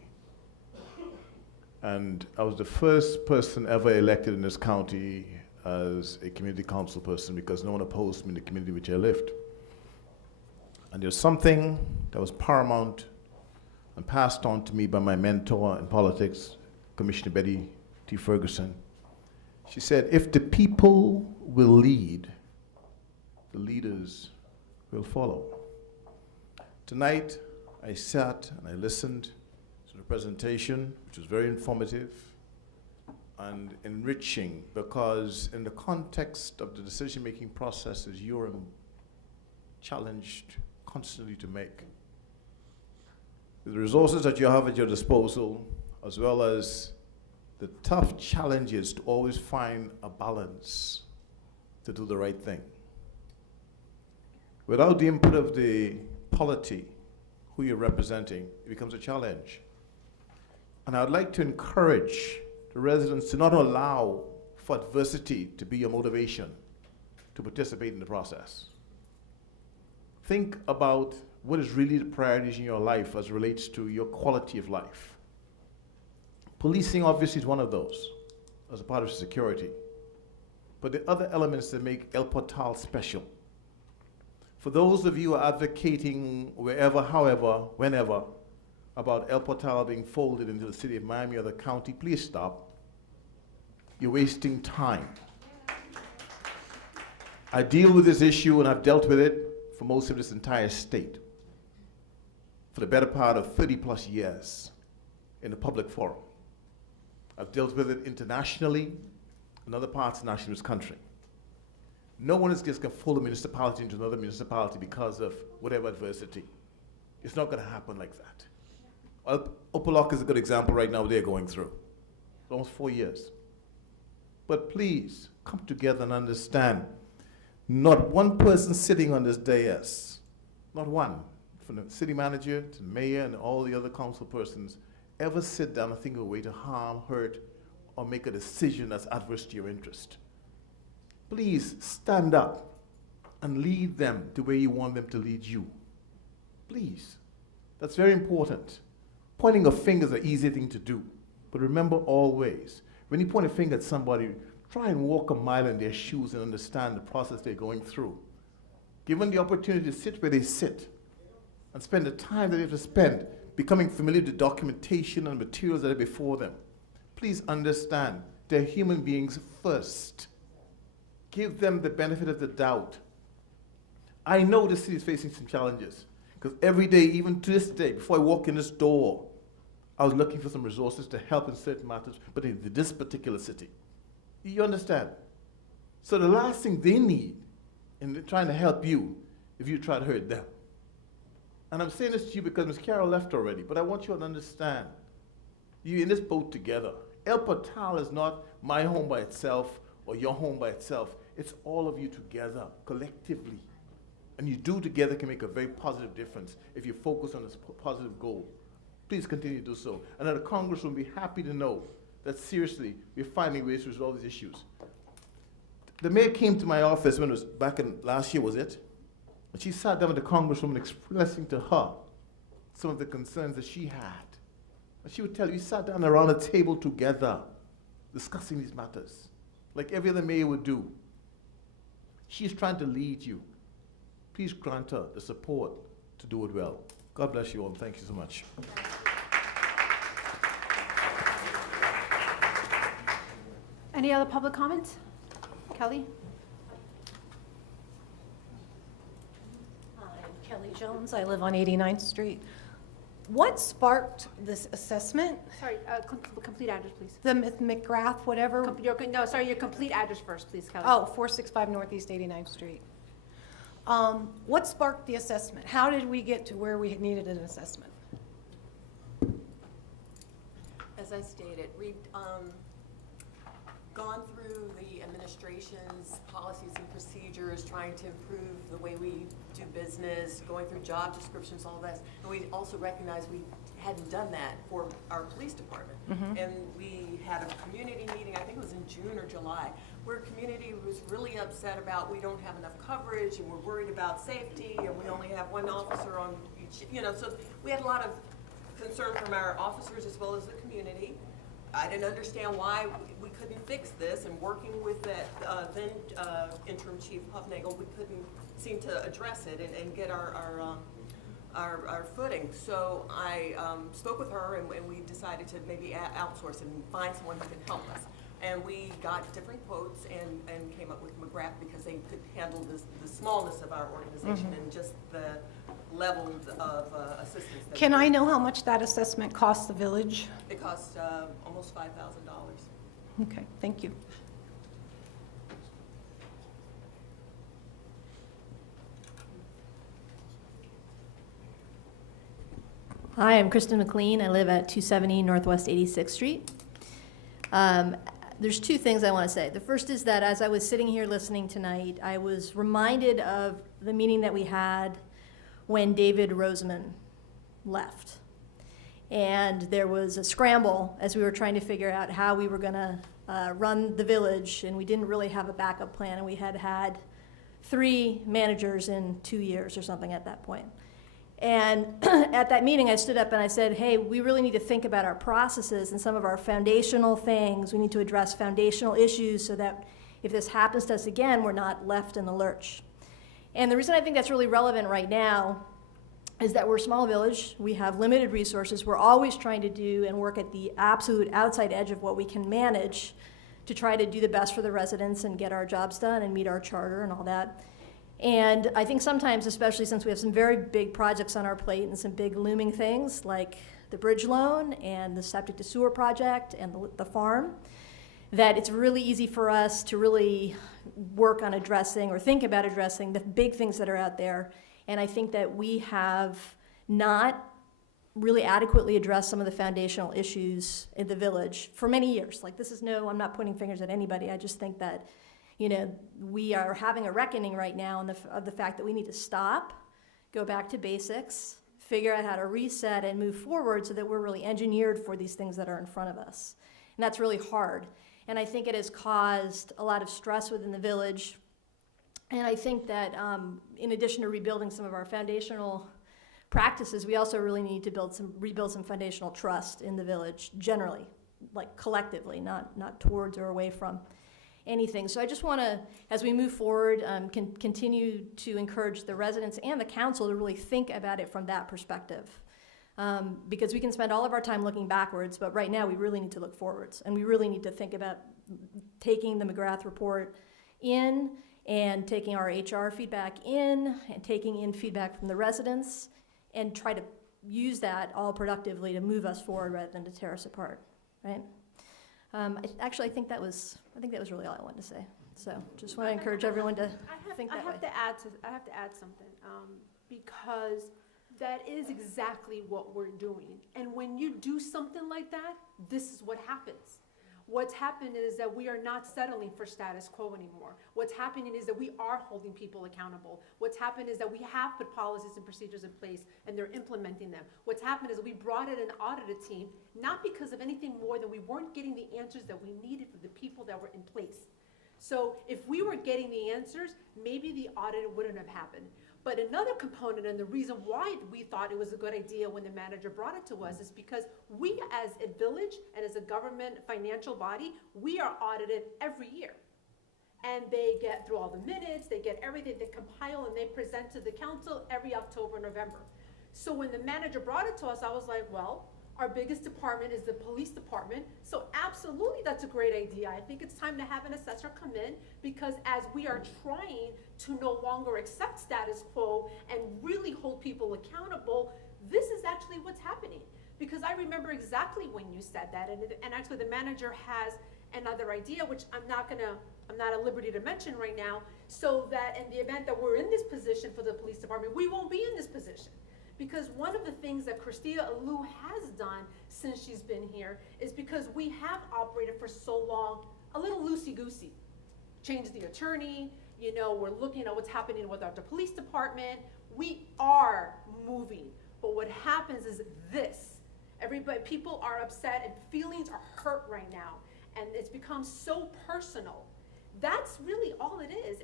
And I was the first person ever elected in this county as a community council person, because no one opposed me in the community which I lived. And there's something that was paramount and passed on to me by my mentor in politics, Commissioner Betty T. Ferguson. She said, if the people will lead, the leaders will follow. Tonight, I sat and I listened to the presentation, which was very informative and enriching, because in the context of the decision-making processes you're challenged constantly to make, the resources that you have at your disposal, as well as the tough challenges to always find a balance to do the right thing. Without the input of the polity, who you're representing, it becomes a challenge. And I'd like to encourage the residents to not allow for adversity to be your motivation to participate in the process. Think about what is really the priorities in your life as it relates to your quality of life. Policing obviously is one of those as a part of security. But the other elements that make El Portal special. For those of you who are advocating wherever, however, whenever, about El Portal being folded into the city of Miami or the county, please stop. You're wasting time. I deal with this issue, and I've dealt with it for most of this entire state for the better part of 30+ years in the public forum. I've dealt with it internationally in other parts of this country. No one is just going to fold a municipality into another municipality because of whatever adversity. It's not going to happen like that. Well, Opalock is a good example right now they're going through. Almost 4 years. But please, come together and understand, not one person sitting on this dais, not one, from the city manager to the mayor and all the other council persons, ever sit down and think of a way to harm, hurt, or make a decision that's adverse to your interest. Please stand up and lead them to where you want them to lead you. Please. That's very important. Pointing a finger is an easy thing to do. But remember always, when you point a finger at somebody, try and walk a mile in their shoes and understand the process they're going through. Give them the opportunity to sit where they sit and spend the time that they have to spend becoming familiar with the documentation and materials that are before them. Please understand, they're human beings first. Give them the benefit of the doubt. I know the city is facing some challenges, because every day, even to this day, before I walk in this door, I was looking for some resources to help in certain matters, but in this particular city. You understand? So the last thing they need in trying to help you, if you try to hurt them. And I'm saying this to you because Ms. Carroll left already, but I want you to understand, you're in this boat together. El Portal is not my home by itself or your home by itself. It's all of you together, collectively. And you do together can make a very positive difference if you focus on this positive goal. Please continue to do so. And the Congress will be happy to know that seriously, we're finding ways to resolve these issues. The mayor came to my office when it was back in last year, was it? And she sat down with the Congresswoman expressing to her some of the concerns that she had. And she would tell you, we sat down around a table together discussing these matters, like every other mayor would do. She's trying to lead you. Please grant her the support to do it well. God bless you all, and thank you so much. Any other public comments? Kelly? Hi, I'm Kelly Jones. I live on 89th Street. What sparked this assessment? Sorry, complete address, please. The McGrath, whatever? Your complete address first, please, Kelly. Oh, 465 Northeast 89th Street. What sparked the assessment? How did we get to where we needed an assessment? As I stated, we've gone through the administration's policies and procedures, trying to improve the way we do business, going through job descriptions, all that. And we also recognized we hadn't done that for our police department. And we had a community meeting, I think it was in June or July, where community was really upset about we don't have enough coverage and we're worried about safety and we only have one officer on each, so we had a lot of concern from our officers as well as the community. I didn't understand why we couldn't fix this, and working with that then interim chief Huffnagel, we couldn't seem to address it and get our our footing. So I spoke with her, and we decided to maybe outsource and find someone who can help us. And we got different quotes and came up with McGrath because they could handle the smallness of our organization and just the level of assistance. That Can I know how much that assessment cost the village? It cost almost $5,000. Okay, thank you. Hi, I'm Kristen McLean. I live at 270 Northwest 86th Street. There's two things I want to say. The first is that as I was sitting here listening tonight, I was reminded of the meeting that we had when David Roseman left. And there was a scramble as we were trying to figure out how we were going to run the village, and we didn't really have a backup plan, and we had had 3 managers in 2 years or something at that point. And at that meeting, I stood up and I said, hey, we really need to think about our processes and some of our foundational things. We need to address foundational issues so that if this happens to us again, we're not left in the lurch. And the reason I think that's really relevant right now is that we're a small village. We have limited resources. We're always trying to do and work at the absolute outside edge of what we can manage to try to do the best for the residents and get our jobs done and meet our charter and all that. And I think sometimes, especially since we have some very big projects on our plate and some big looming things like the bridge loan and the septic to sewer project and the farm, that it's really easy for us to really work on addressing or think about addressing the big things that are out there. And I think that we have not really adequately addressed some of the foundational issues in the village for many years. Like, this is I'm not pointing fingers at anybody. I just think that we are having a reckoning right now of the fact that we need to stop, go back to basics, figure out how to reset and move forward so that we're really engineered for these things that are in front of us. And that's really hard. And I think it has caused a lot of stress within the village. And I think that in addition to rebuilding some of our foundational practices, we also really need to rebuild some foundational trust in the village generally, like collectively, not towards or away from anything. So I just want to, as we move forward, continue to encourage the residents and the council to really think about it from that perspective. Because we can spend all of our time looking backwards, but right now we really need to look forwards. And we really need to think about taking the McGrath report in and taking our HR feedback in and taking in feedback from the residents and try to use that all productively to move us forward rather than to tear us apart, right? I think that was really all I wanted to say. So just want to encourage everyone to think that way. I have to add something, because that is exactly what we're doing. And when you do something like that, this is what happens. What's happened is that we are not settling for status quo anymore. What's happening is that we are holding people accountable. What's happened is that we have put policies and procedures in place and they're implementing them. What's happened is we brought in an audited team, not because of anything more than we weren't getting the answers that we needed for the people that were in place. So if we were getting the answers, maybe the audit wouldn't have happened. But another component, and the reason why we thought it was a good idea when the manager brought it to us, is because we as a village and as a government financial body, we are audited every year. And they get through all the minutes, they get everything, they compile and they present to the council every October, November. So when the manager brought it to us, I was like, well, our biggest department is the police department, so absolutely that's a great idea. I think it's time to have an assessor come in, because as we are trying to no longer accept status quo and really hold people accountable, this is actually what's happening. Because I remember exactly when you said that, and actually the manager has another idea, which I'm not at liberty to mention right now, so that in the event that we're in this position for the police department, we won't be in this position. Because one of the things that Christina Alou has done since she's been here is because we have operated for so long a little loosey-goosey. Changed the attorney, we're looking at what's happening with our police department. We are moving, but what happens is this. People are upset and feelings are hurt right now, and it's become so personal. That's really all it is,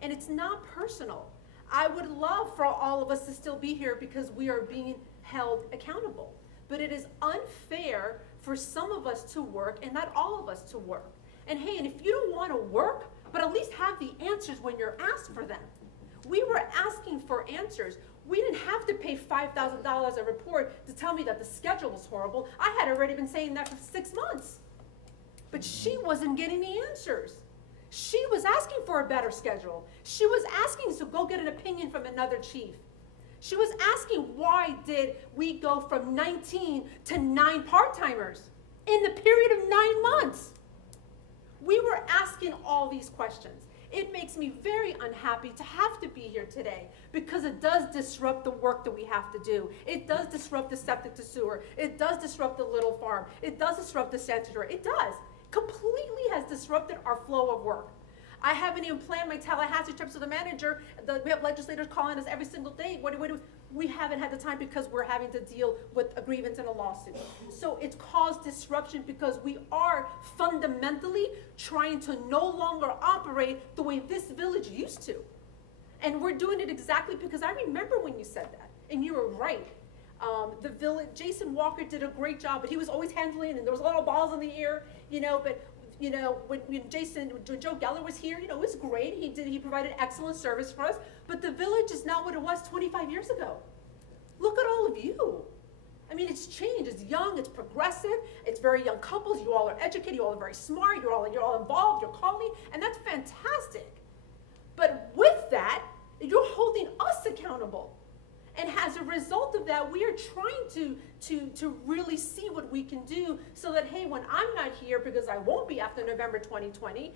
and it's not personal. I would love for all of us to still be here because we are being held accountable. But it is unfair for some of us to work and not all of us to work. And hey, and if you don't want to work, but at least have the answers when you're asked for them. We were asking for answers. We didn't have to pay $5,000 a report to tell me that the schedule was horrible. I had already been saying that for 6 months. But she wasn't getting the answers. She was asking for a better schedule. She was asking to go get an opinion from another chief. She was asking, why did we go from 19 to 9 part-timers in the period of 9 months? We were asking all these questions. It makes me very unhappy to have to be here today because it does disrupt the work that we have to do. It does disrupt the septic to sewer. It does disrupt the little farm. It does disrupt the sanitary. It does. Completely has disrupted our flow of work. I haven't even planned my Tallahassee trips with the manager. We have legislators calling us every single day. We haven't had the time because we're having to deal with a grievance and a lawsuit. So it's caused disruption because we are fundamentally trying to no longer operate the way this village used to. And we're doing it exactly because I remember when you said that, and you were right. The village, Jason Walker did a great job, but he was always handling, and there was a lot of balls in the air, but when Joe Geller was here, it was great. He provided excellent service for us, but the village is not what it was 25 years ago. Look at all of you. I mean, it's changed. It's young, it's progressive, it's very young couples. You all are educated, you all are very smart, you're all involved, you're calling, and that's fantastic. But with that, you're holding us accountable. And as a result of that, we are trying to really see what we can do so that, hey, when I'm not here, because I won't be after November 2020,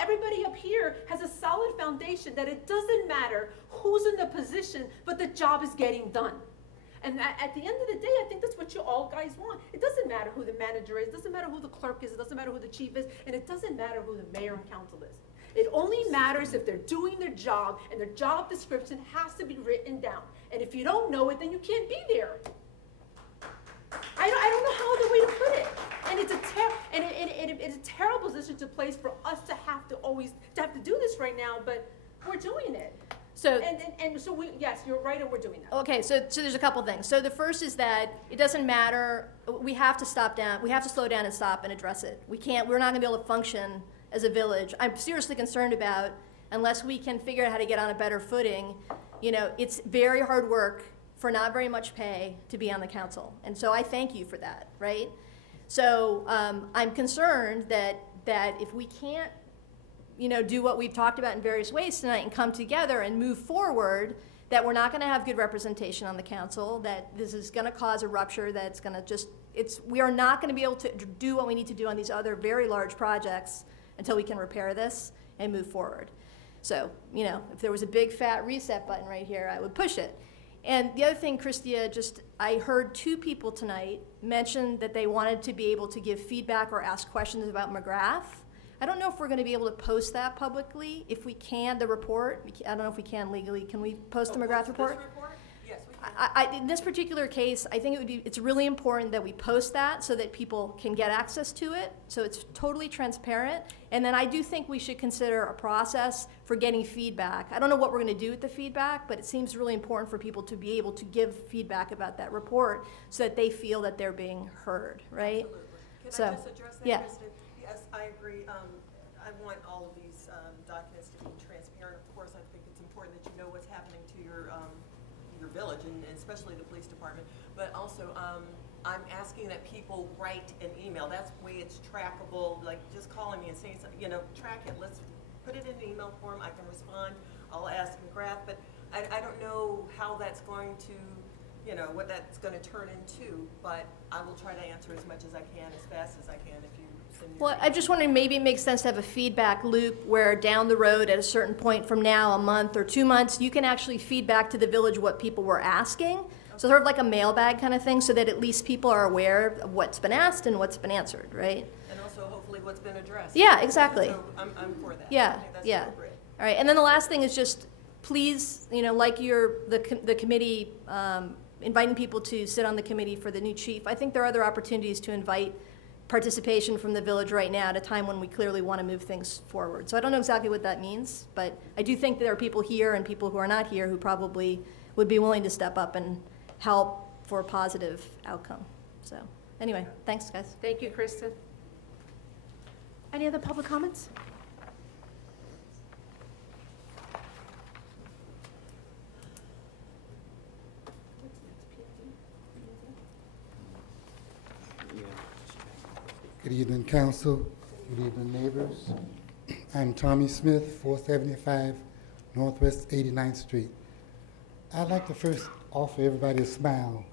everybody up here has a solid foundation that it doesn't matter who's in the position, but the job is getting done. And at the end of the day, I think that's what you all guys want. It doesn't matter who the manager is, it doesn't matter who the clerk is, it doesn't matter who the chief is, and it doesn't matter who the mayor and council is. It only matters if they're doing their job, and their job description has to be written down. And if you don't know it, then you can't be there. I don't know how other way to put it. And it's a terrible position to place for us to have to do this right now, but we're doing it. So, so yes, you're right, and we're doing that. okay, so there's a couple things. So the first is that it doesn't matter, we have to slow down and stop and address it. We're not gonna be able to function as a village. I'm seriously concerned about, unless we can figure out how to get on a better footing, it's very hard work for not very much pay to be on the council. And so I thank you for that, right? So I'm concerned that if we can't, do what we've talked about in various ways tonight and come together and move forward, that we're not gonna have good representation on the council, that this is gonna cause a rupture, that's gonna we are not gonna be able to do what we need to do on these other very large projects until we can repair this and move forward. So, if there was a big fat reset button right here, I would push it. And the other thing, Christia, I heard 2 people tonight mention that they wanted to be able to give feedback or ask questions about McGrath. I don't know if we're gonna be able to post that publicly. If we can, the report, I don't know if we can legally. Can we post the McGrath report? Yes, we can. In this particular case, I think it's really important that we post that so that people can get access to it, so it's totally transparent. And then I do think we should consider a process for getting feedback. I don't know what we're gonna do with the feedback, but it seems really important for people to be able to give feedback about that report so that they feel that they're being heard, right? Absolutely. Can So, I just address that, yeah. Kristen? Yes, I agree. I want all of these documents to be transparent. Of course, I think it's important that you know what's happening to your village, and especially the police department. But also, I'm asking that people write an email. That's the way it's trackable, like just calling me and saying something, track it. Let's put it in an email form. I can respond. I'll ask McGrath, but I don't know how that's going to, what that's going to turn into, but I will try to answer as much as I can, as fast as I can if you send me. Well, I'm just wondering, maybe it makes sense to have a feedback loop where down the road at a certain point from now, a month or 2 months, you can actually feed back to the village what people were asking. So sort of like a mailbag kind of thing, so that at least people are aware of what's been asked and what's been answered, right? And also hopefully what's been addressed. Yeah, exactly. So I'm for that. Yeah, I think that's yeah. appropriate. All right, and then the last thing is just, please, like the committee, inviting people to sit on the committee for the new chief. I think there are other opportunities to invite participation from the village right now at a time when we clearly want to move things forward. So I don't know exactly what that means, but I do think there are people here and people who are not here who probably would be willing to step up and help for a positive outcome. So anyway, thanks, guys. Thank you, Kristen. Any other public comments? Good evening, council. Good evening, neighbors. I'm Tommy Smith, 475 Northwest 89th Street. I'd like to first offer everybody a smile.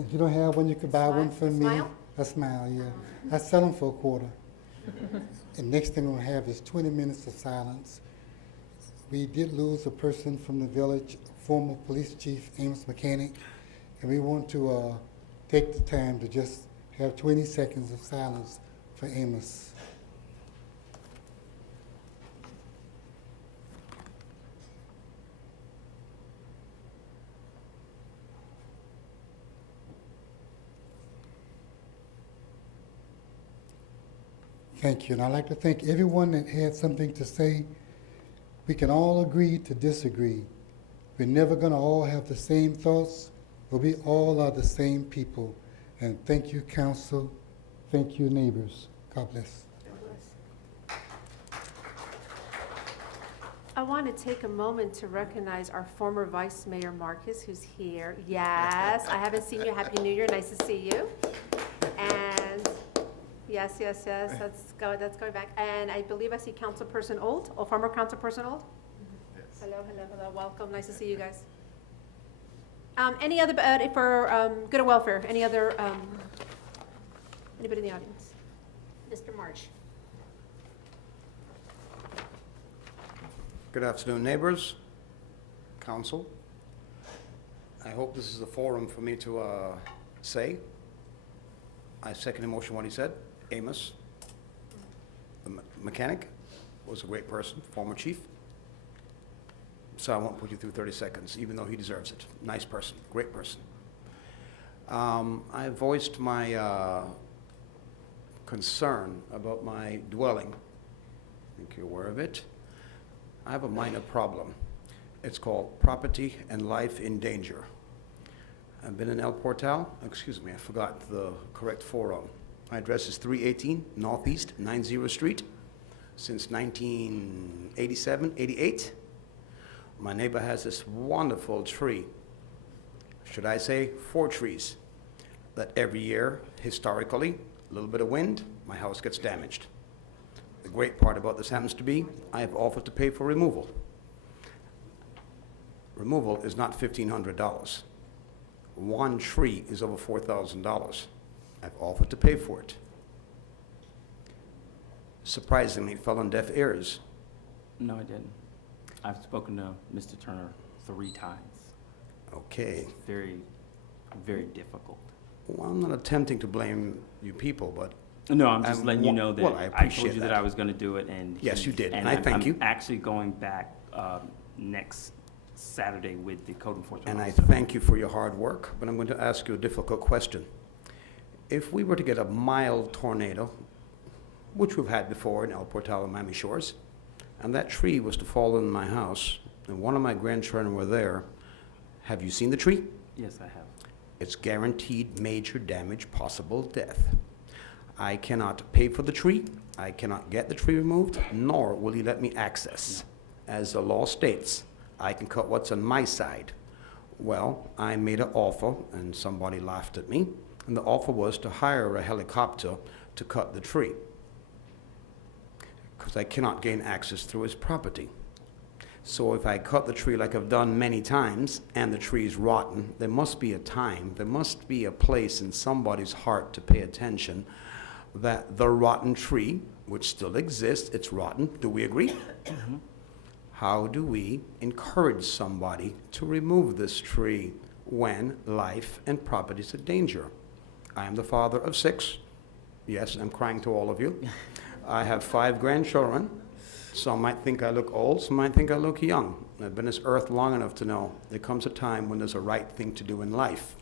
If you don't have one, you could buy one from me. Smile? A smile, yeah. I sell them for $0.25. And next thing we'll have is 20 minutes of silence. We did lose a person from the village, former police chief Amos Mechanic, and we want to take the time to just have 20 seconds of silence for Amos. Thank you, and I'd like to thank everyone that had something to say. We can all agree to disagree. We're never going to all have the same thoughts, but we all are the same people. And thank you, council. Thank you, neighbors. God bless. I want to take a moment to recognize our former Vice Mayor Marcus, who's here. Yes, I haven't seen you. Happy New Year. Nice to see you. And yes, that's going back. And I believe I see Councilperson Old, or former Councilperson Old. Yes. Hello. Welcome. Nice to see you guys. Any other, for good and welfare, any other, anybody in the audience? Mr. March. Good afternoon, neighbors, council. I hope this is a forum for me to say. I second the motion what he said. Amos, the mechanic, was a great person, former chief. So I won't put you through 30 seconds, even though he deserves it. Nice person, great person. I voiced my concern about my dwelling. I think you're aware of it. I have a minor problem. It's called property and life in danger. I've been in El Portal. Excuse me, I forgot the correct forum. My address is 318 Northeast 90th Street since 1987, 88. My neighbor has this wonderful tree, should I say 4 trees, that every year, historically, a little bit of wind, my house gets damaged. The great part about this happens to be, I have offered to pay for removal. Removal is not $1,500. One tree is over $4,000. I've offered to pay for it. Surprisingly, it fell on deaf ears. No, I didn't. I've spoken to Mr. Turner 3 times. Okay. It's very, very difficult. Well, I'm not attempting to blame you people, but no, I'm just letting you know that well, I told you that I was going to do it, and yes, you did, and I I'm thank you. Actually going back next Saturday with the code enforcement And officer. I thank you for your hard work, but I'm going to ask you a difficult question. If we were to get a mild tornado, which we've had before in El Portal and Miami Shores, and that tree was to fall in my house, and one of my grandchildren were there, have you seen the tree? Yes, I have. It's guaranteed major damage, possible death. I cannot pay for the tree, I cannot get the tree removed, nor will he let me access. As the law states, I can cut what's on my side. Well, I made an offer, and somebody laughed at me, and the offer was to hire a helicopter to cut the tree, because I cannot gain access through his property. So if I cut the tree like I've done many times, and the tree is rotten, there must be a time, there must be a place in somebody's heart to pay attention that the rotten tree, which still exists, it's rotten, do we agree? Mm-hmm. How do we encourage somebody to remove this tree when life and property is in danger? I am the father of 6. Yes, I'm crying to all of you. I have 5 grandchildren. Some might think I look old, some might think I look young. I've been on this earth long enough to know there comes a time when there's a right thing to do in life.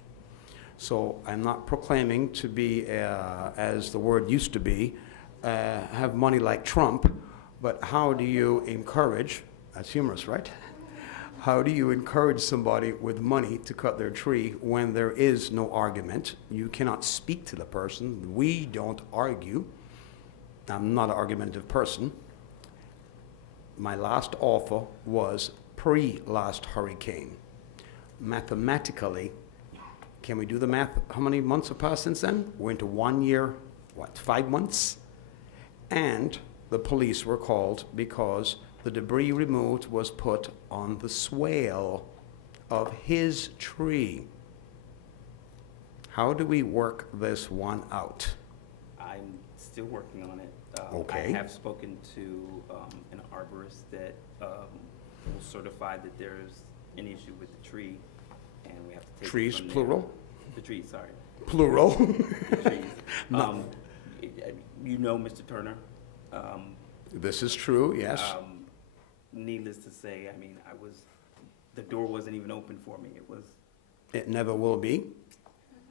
So I'm not proclaiming to be, as the word used to be, have money like Trump, but how do you encourage, that's humorous, right? How do you encourage somebody with money to cut their tree when there is no argument? You cannot speak to the person. We don't argue. I'm not an argumentative person. My last offer was pre-last hurricane. Mathematically, can we do the math? How many months have passed since then? We're into 1 year 5 months? And the police were called because the debris removed was put on the swale of his tree. How do we work this one out? I'm still working on it. Okay. I have spoken to an arborist that will certify that there's an issue with the tree, and we have to take it Trees, from there. plural? The trees, sorry. Plural? The trees. No. You know Mr. Turner. This is true, yes. Needless to say, I mean, the door wasn't even open for me. It never will be.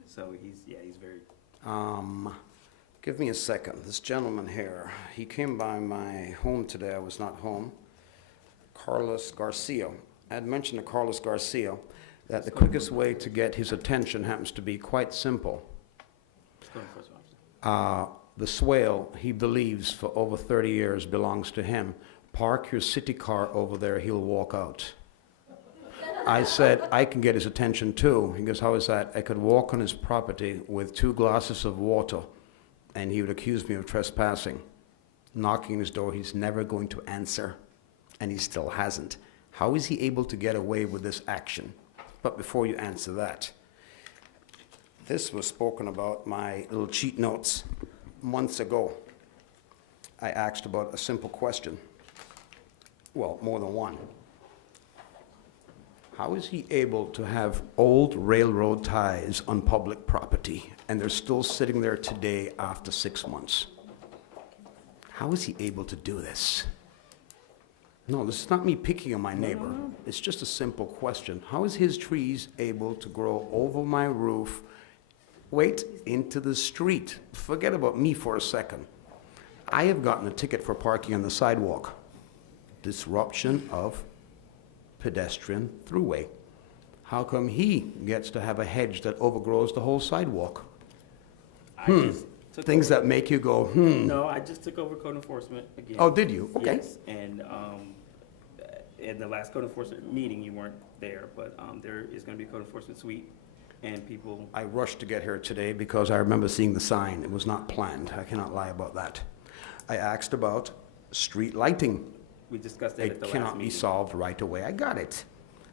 So he's very. Give me a second. This gentleman here, he came by my home today. I was not home. Carlos Garcia. I had mentioned to Carlos Garcia that the quickest way to get his attention happens to be quite simple. The swale, he believes, for over 30 years belongs to him. Park your city car over there, he'll walk out. I said, I can get his attention too. He goes, how is that? I could walk on his property with 2 glasses of water, and he would accuse me of trespassing. Knocking on his door, he's never going to answer, and he still hasn't. How is he able to get away with this action? But before you answer that, this was spoken about, my little cheat notes, months ago. I asked about a simple question. Well, more than one. How is he able to have old railroad ties on public property, and they're still sitting there today after 6 months? How is he able to do this? No, this is not me picking on my neighbor. It's just a simple question. How is his trees able to grow over my roof, wait, into the street? Forget about me for a second. I have gotten a ticket for parking on the sidewalk. Disruption of pedestrian throughway. How come he gets to have a hedge that overgrows the whole sidewalk? Things that make you go, No, I just took over code enforcement again. Oh, did you? Okay. Yes, and in the last code enforcement meeting, you weren't there, but there is going to be a code enforcement suite, and people. I rushed to get here today because I remember seeing the sign. It was not planned. I cannot lie about that. I asked about street lighting. We discussed that at the last It cannot be meeting. solved right away. I got it.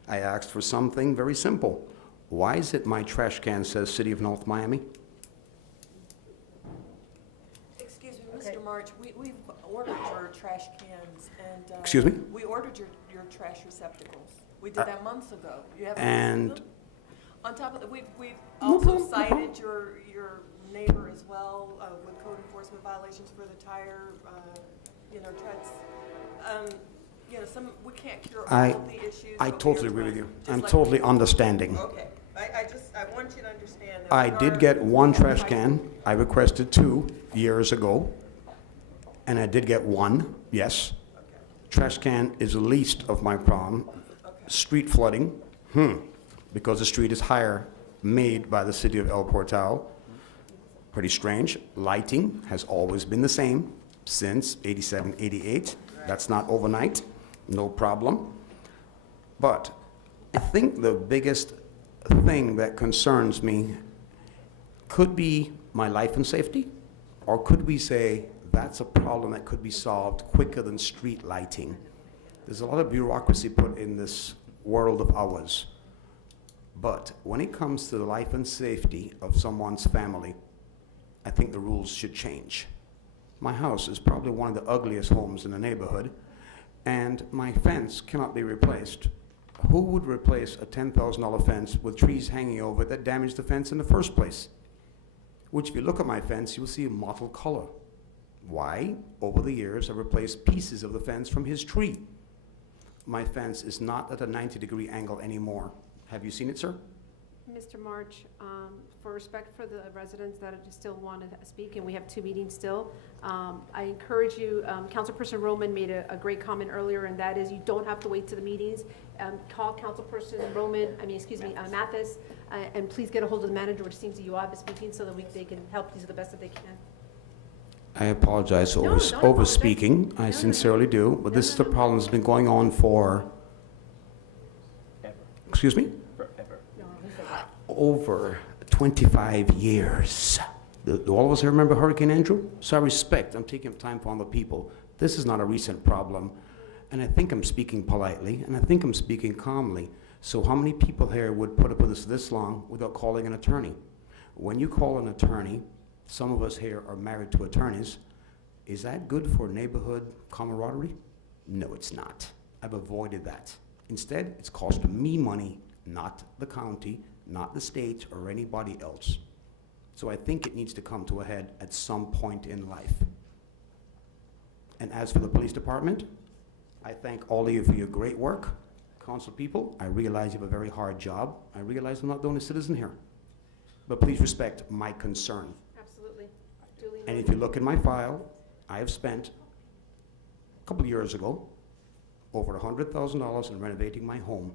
I asked for something very simple. Why is it my trash can says City of North Miami? Excuse me, Mr. March, we've ordered your trash cans and. Excuse me? We ordered your trash receptacles. We did that months ago. You haven't and- received them? On top of that, we've No also problem, no cited your neighbor as well with code enforcement violations for the tire, treads. We can't cure all of the issues. I but we totally are agree with trying, you. just I'm like totally you. understanding. Okay, I want you to understand that. I we did are- get one we are trash trying- can. I requested 2 years ago, and I did get 1, yes. Trash can is the least of my problem. Street flooding, because the street is higher, made by the city of El Portal. Pretty strange. Lighting has always been the same since 87, 88. That's not overnight, no problem. But I think the biggest thing that concerns me could be my life and safety, or could we say that's a problem that could be solved quicker than street lighting? There's a lot of bureaucracy put in this world of ours. But when it comes to the life and safety of someone's family, I think the rules should change. My house is probably one of the ugliest homes in the neighborhood, and my fence cannot be replaced. Who would replace a $10,000 fence with trees hanging over it that damaged the fence in the first place? Which, if you look at my fence, you'll see a mottled color. Why? Over the years, I've replaced pieces of the fence from his tree. My fence is not at a 90-degree angle anymore. Have you seen it, sir? Mr. March, for respect for the residents that still want to speak, and we have 2 meetings still, I encourage you, Councilperson Roman made a great comment earlier, and that is you don't have to wait to the meetings. Call Councilperson Mathis, and please get a hold of the manager, which seems that you are speaking, so that they can help you the best that they can. I apologize for No, don't apologize. over-speaking. I sincerely do, but this is the problem that's been going on for, excuse me? Forever. Over 25 years. Do all of us here remember Hurricane Andrew? So I respect, I'm taking time for other people. This is not a recent problem, and I think I'm speaking politely, and I think I'm speaking calmly. So how many people here would put up with this long without calling an attorney? When you call an attorney, some of us here are married to attorneys, is that good for neighborhood camaraderie? No, it's not. I've avoided that. Instead, it's cost me money, not the county, not the state, or anybody else. So I think it needs to come to a head at some point in life. And as for the police department, I thank all of you for your great work. Council people, I realize you have a very hard job. I realize I'm not the only citizen here. But please respect my concern. Absolutely. Duly And noted. if you look in my file, I have spent, a couple of years ago, over $100,000 in renovating my home.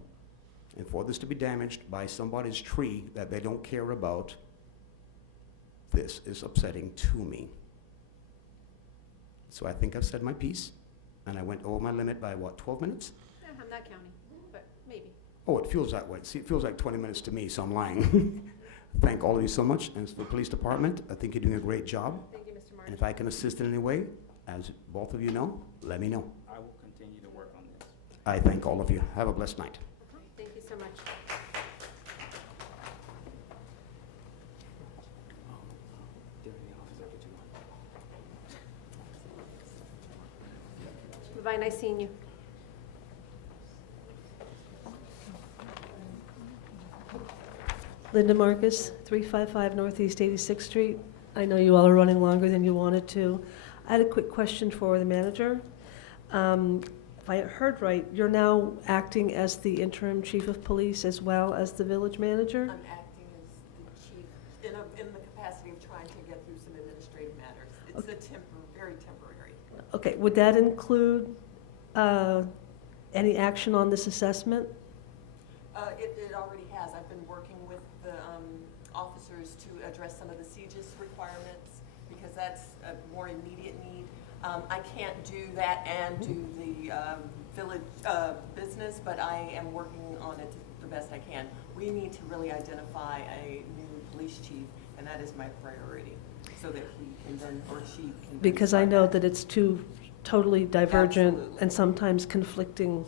And for this to be damaged by somebody's tree that they don't care about, this is upsetting to me. So I think I've said my piece, and I went over my limit by, what, 12 minutes? I'm not counting, but maybe. Oh, it feels that way. See, it feels like 20 minutes to me, so I'm lying. Thank all of you so much, and for the police department, I think you're doing a great job. Thank you, Mr. Martin. And if I can assist in any way, as both of you know, let me know. I will continue to work on this. I thank all of you. Have a blessed night. Thank you so much. Deputy Officer, could you Bye, nice seeing you. Linda Marcus, 355 Northeast 86th Street. I know you all are running longer than you wanted to. I had a quick question for the manager. If I heard right, you're now acting as the interim chief of police as well as the village manager? I'm acting as the chief in the capacity of trying to get through some administrative matters. It's very temporary. Okay, would that include any action on this assessment? It already has. I've been working with the officers to address some of the CGIS requirements because that's a more immediate need. I can't do that and do the village business, but I am working on it the best I can. We need to really identify a new police chief, and that is my priority, so that he can then, or she can then Because I start know that. that it's two totally divergent Absolutely. and sometimes conflicting.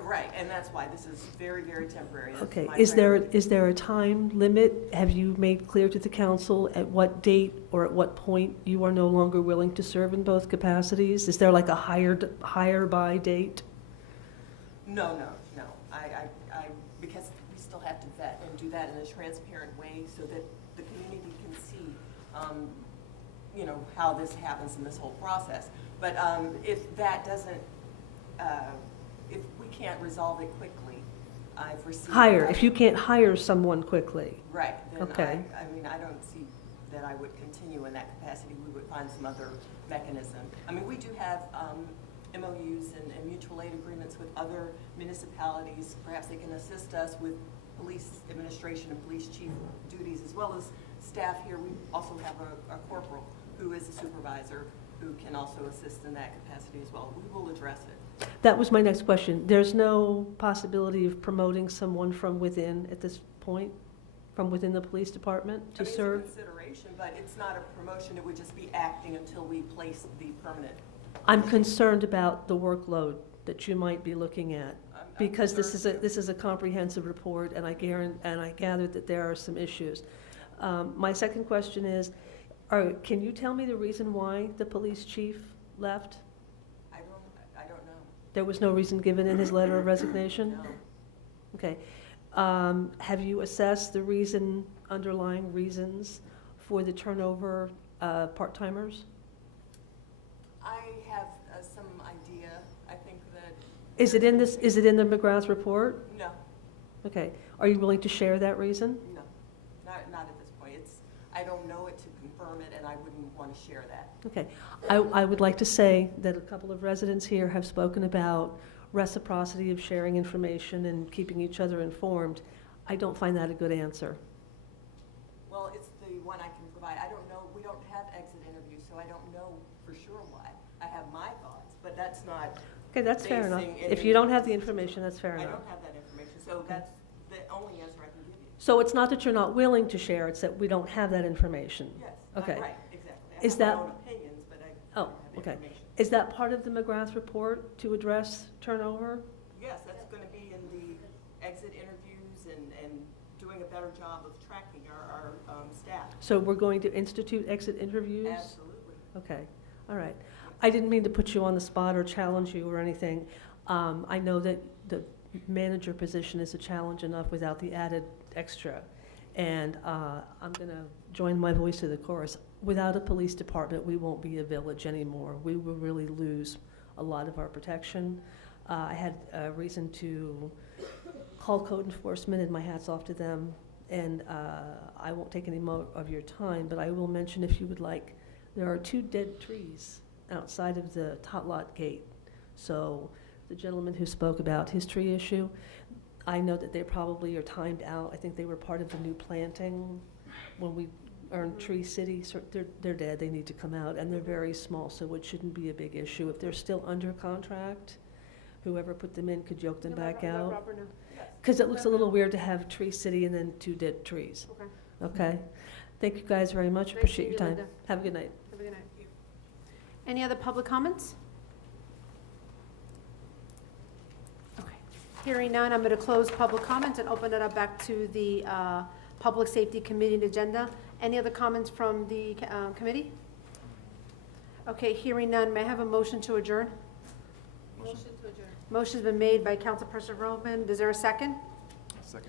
Right, and that's why this is very, very temporary. That's Okay, my is priority. there a time limit? Have you made clear to the council at what date or at what point you are no longer willing to serve in both capacities? Is there like a hire by date? No. Because we still have to vet and do that in a transparent way so that the community can see, how this happens in this whole process. But if that doesn't, if we can't resolve it quickly, I foresee. If you can't hire someone quickly. Right, then Okay. I don't see that I would continue in that capacity. We would find some other mechanism. We do have MOUs and mutual aid agreements with other municipalities. Perhaps they can assist us with police administration and police chief duties, as well as staff here. We also have a corporal who is a supervisor who can also assist in that capacity as well. We will address it. That was my next question. There's no possibility of promoting someone from within at this point, from within the police department to serve? It's a consideration, but it's not a promotion. It would just be acting until we place the permanent. I'm concerned about the workload that you might be looking at, because this is a comprehensive report, and I gather that there are some issues. My second question is, can you tell me the reason why the police chief left? I don't know. There was no reason given in his letter of resignation? No. Okay. Have you assessed the underlying reasons for the turnover part-timers? I have some idea. I think that. Is it in the McGrath report? No, Okay. Are you willing to share that reason? no, not at this point. I don't know it to confirm it, and I wouldn't want to share that. Okay. I would like to say that a couple of residents here have spoken about reciprocity of sharing information and keeping each other informed. I don't find that a good answer. Well, it's the one I can provide. I don't know. We don't have exit interviews, so I don't know for sure why. I have my thoughts, but that's not. Okay, that's fair enough. basing If any- you don't have the information, that's fair I enough. don't have that information, so that's the only answer I can give you. So it's not that you're not willing to share, it's that we don't have that information? Yes. Okay. Right, exactly. I Is have my that- own opinions, but I Oh, don't have okay. information. Is that part of the McGrath report to address turnover? Yes, that's going to be in the exit interviews and doing a better job of tracking our staff. So we're going to institute exit interviews? Absolutely. Okay, all right. I didn't mean to put you on the spot or challenge you or anything. I know that the manager position is a challenge enough without the added extra. And I'm going to join my voice to the chorus. Without a police department, we won't be a village anymore. We will really lose a lot of our protection. I had a reason to call code enforcement, and my hat's off to them. And I won't take any more of your time, but I will mention, if you would like, there are 2 dead trees outside of the tot lot gate. So the gentleman who spoke about his tree issue, I know that they probably are timed out. I think they were part of the new planting when we earned Tree City. So they're dead, they need to come out, and they're very small, so it shouldn't be a big issue. If they're still under contract, whoever put them in could yoke them back out. Robert, no. Because it looks a little weird to have Tree City and then 2 dead trees. Okay. Okay? Thank you guys very much, Nice appreciate your seeing you, time. Linda. Have a good night. Have a good night. Any other public comments? Okay. Hearing none, I'm going to close public comments and open it up back to the Public Safety Committee agenda. Any other comments from the committee? Okay, hearing none, may I have a motion to adjourn? Motion to adjourn. Motion's been made by Councilperson Roman. Is there a second?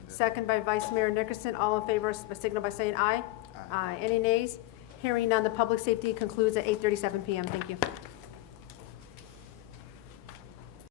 Second by Vice Mayor Nickerson. All in favor, signal by saying aye. Aye. Any nays? Hearing none, the public safety concludes at 8:37 PM. Thank you.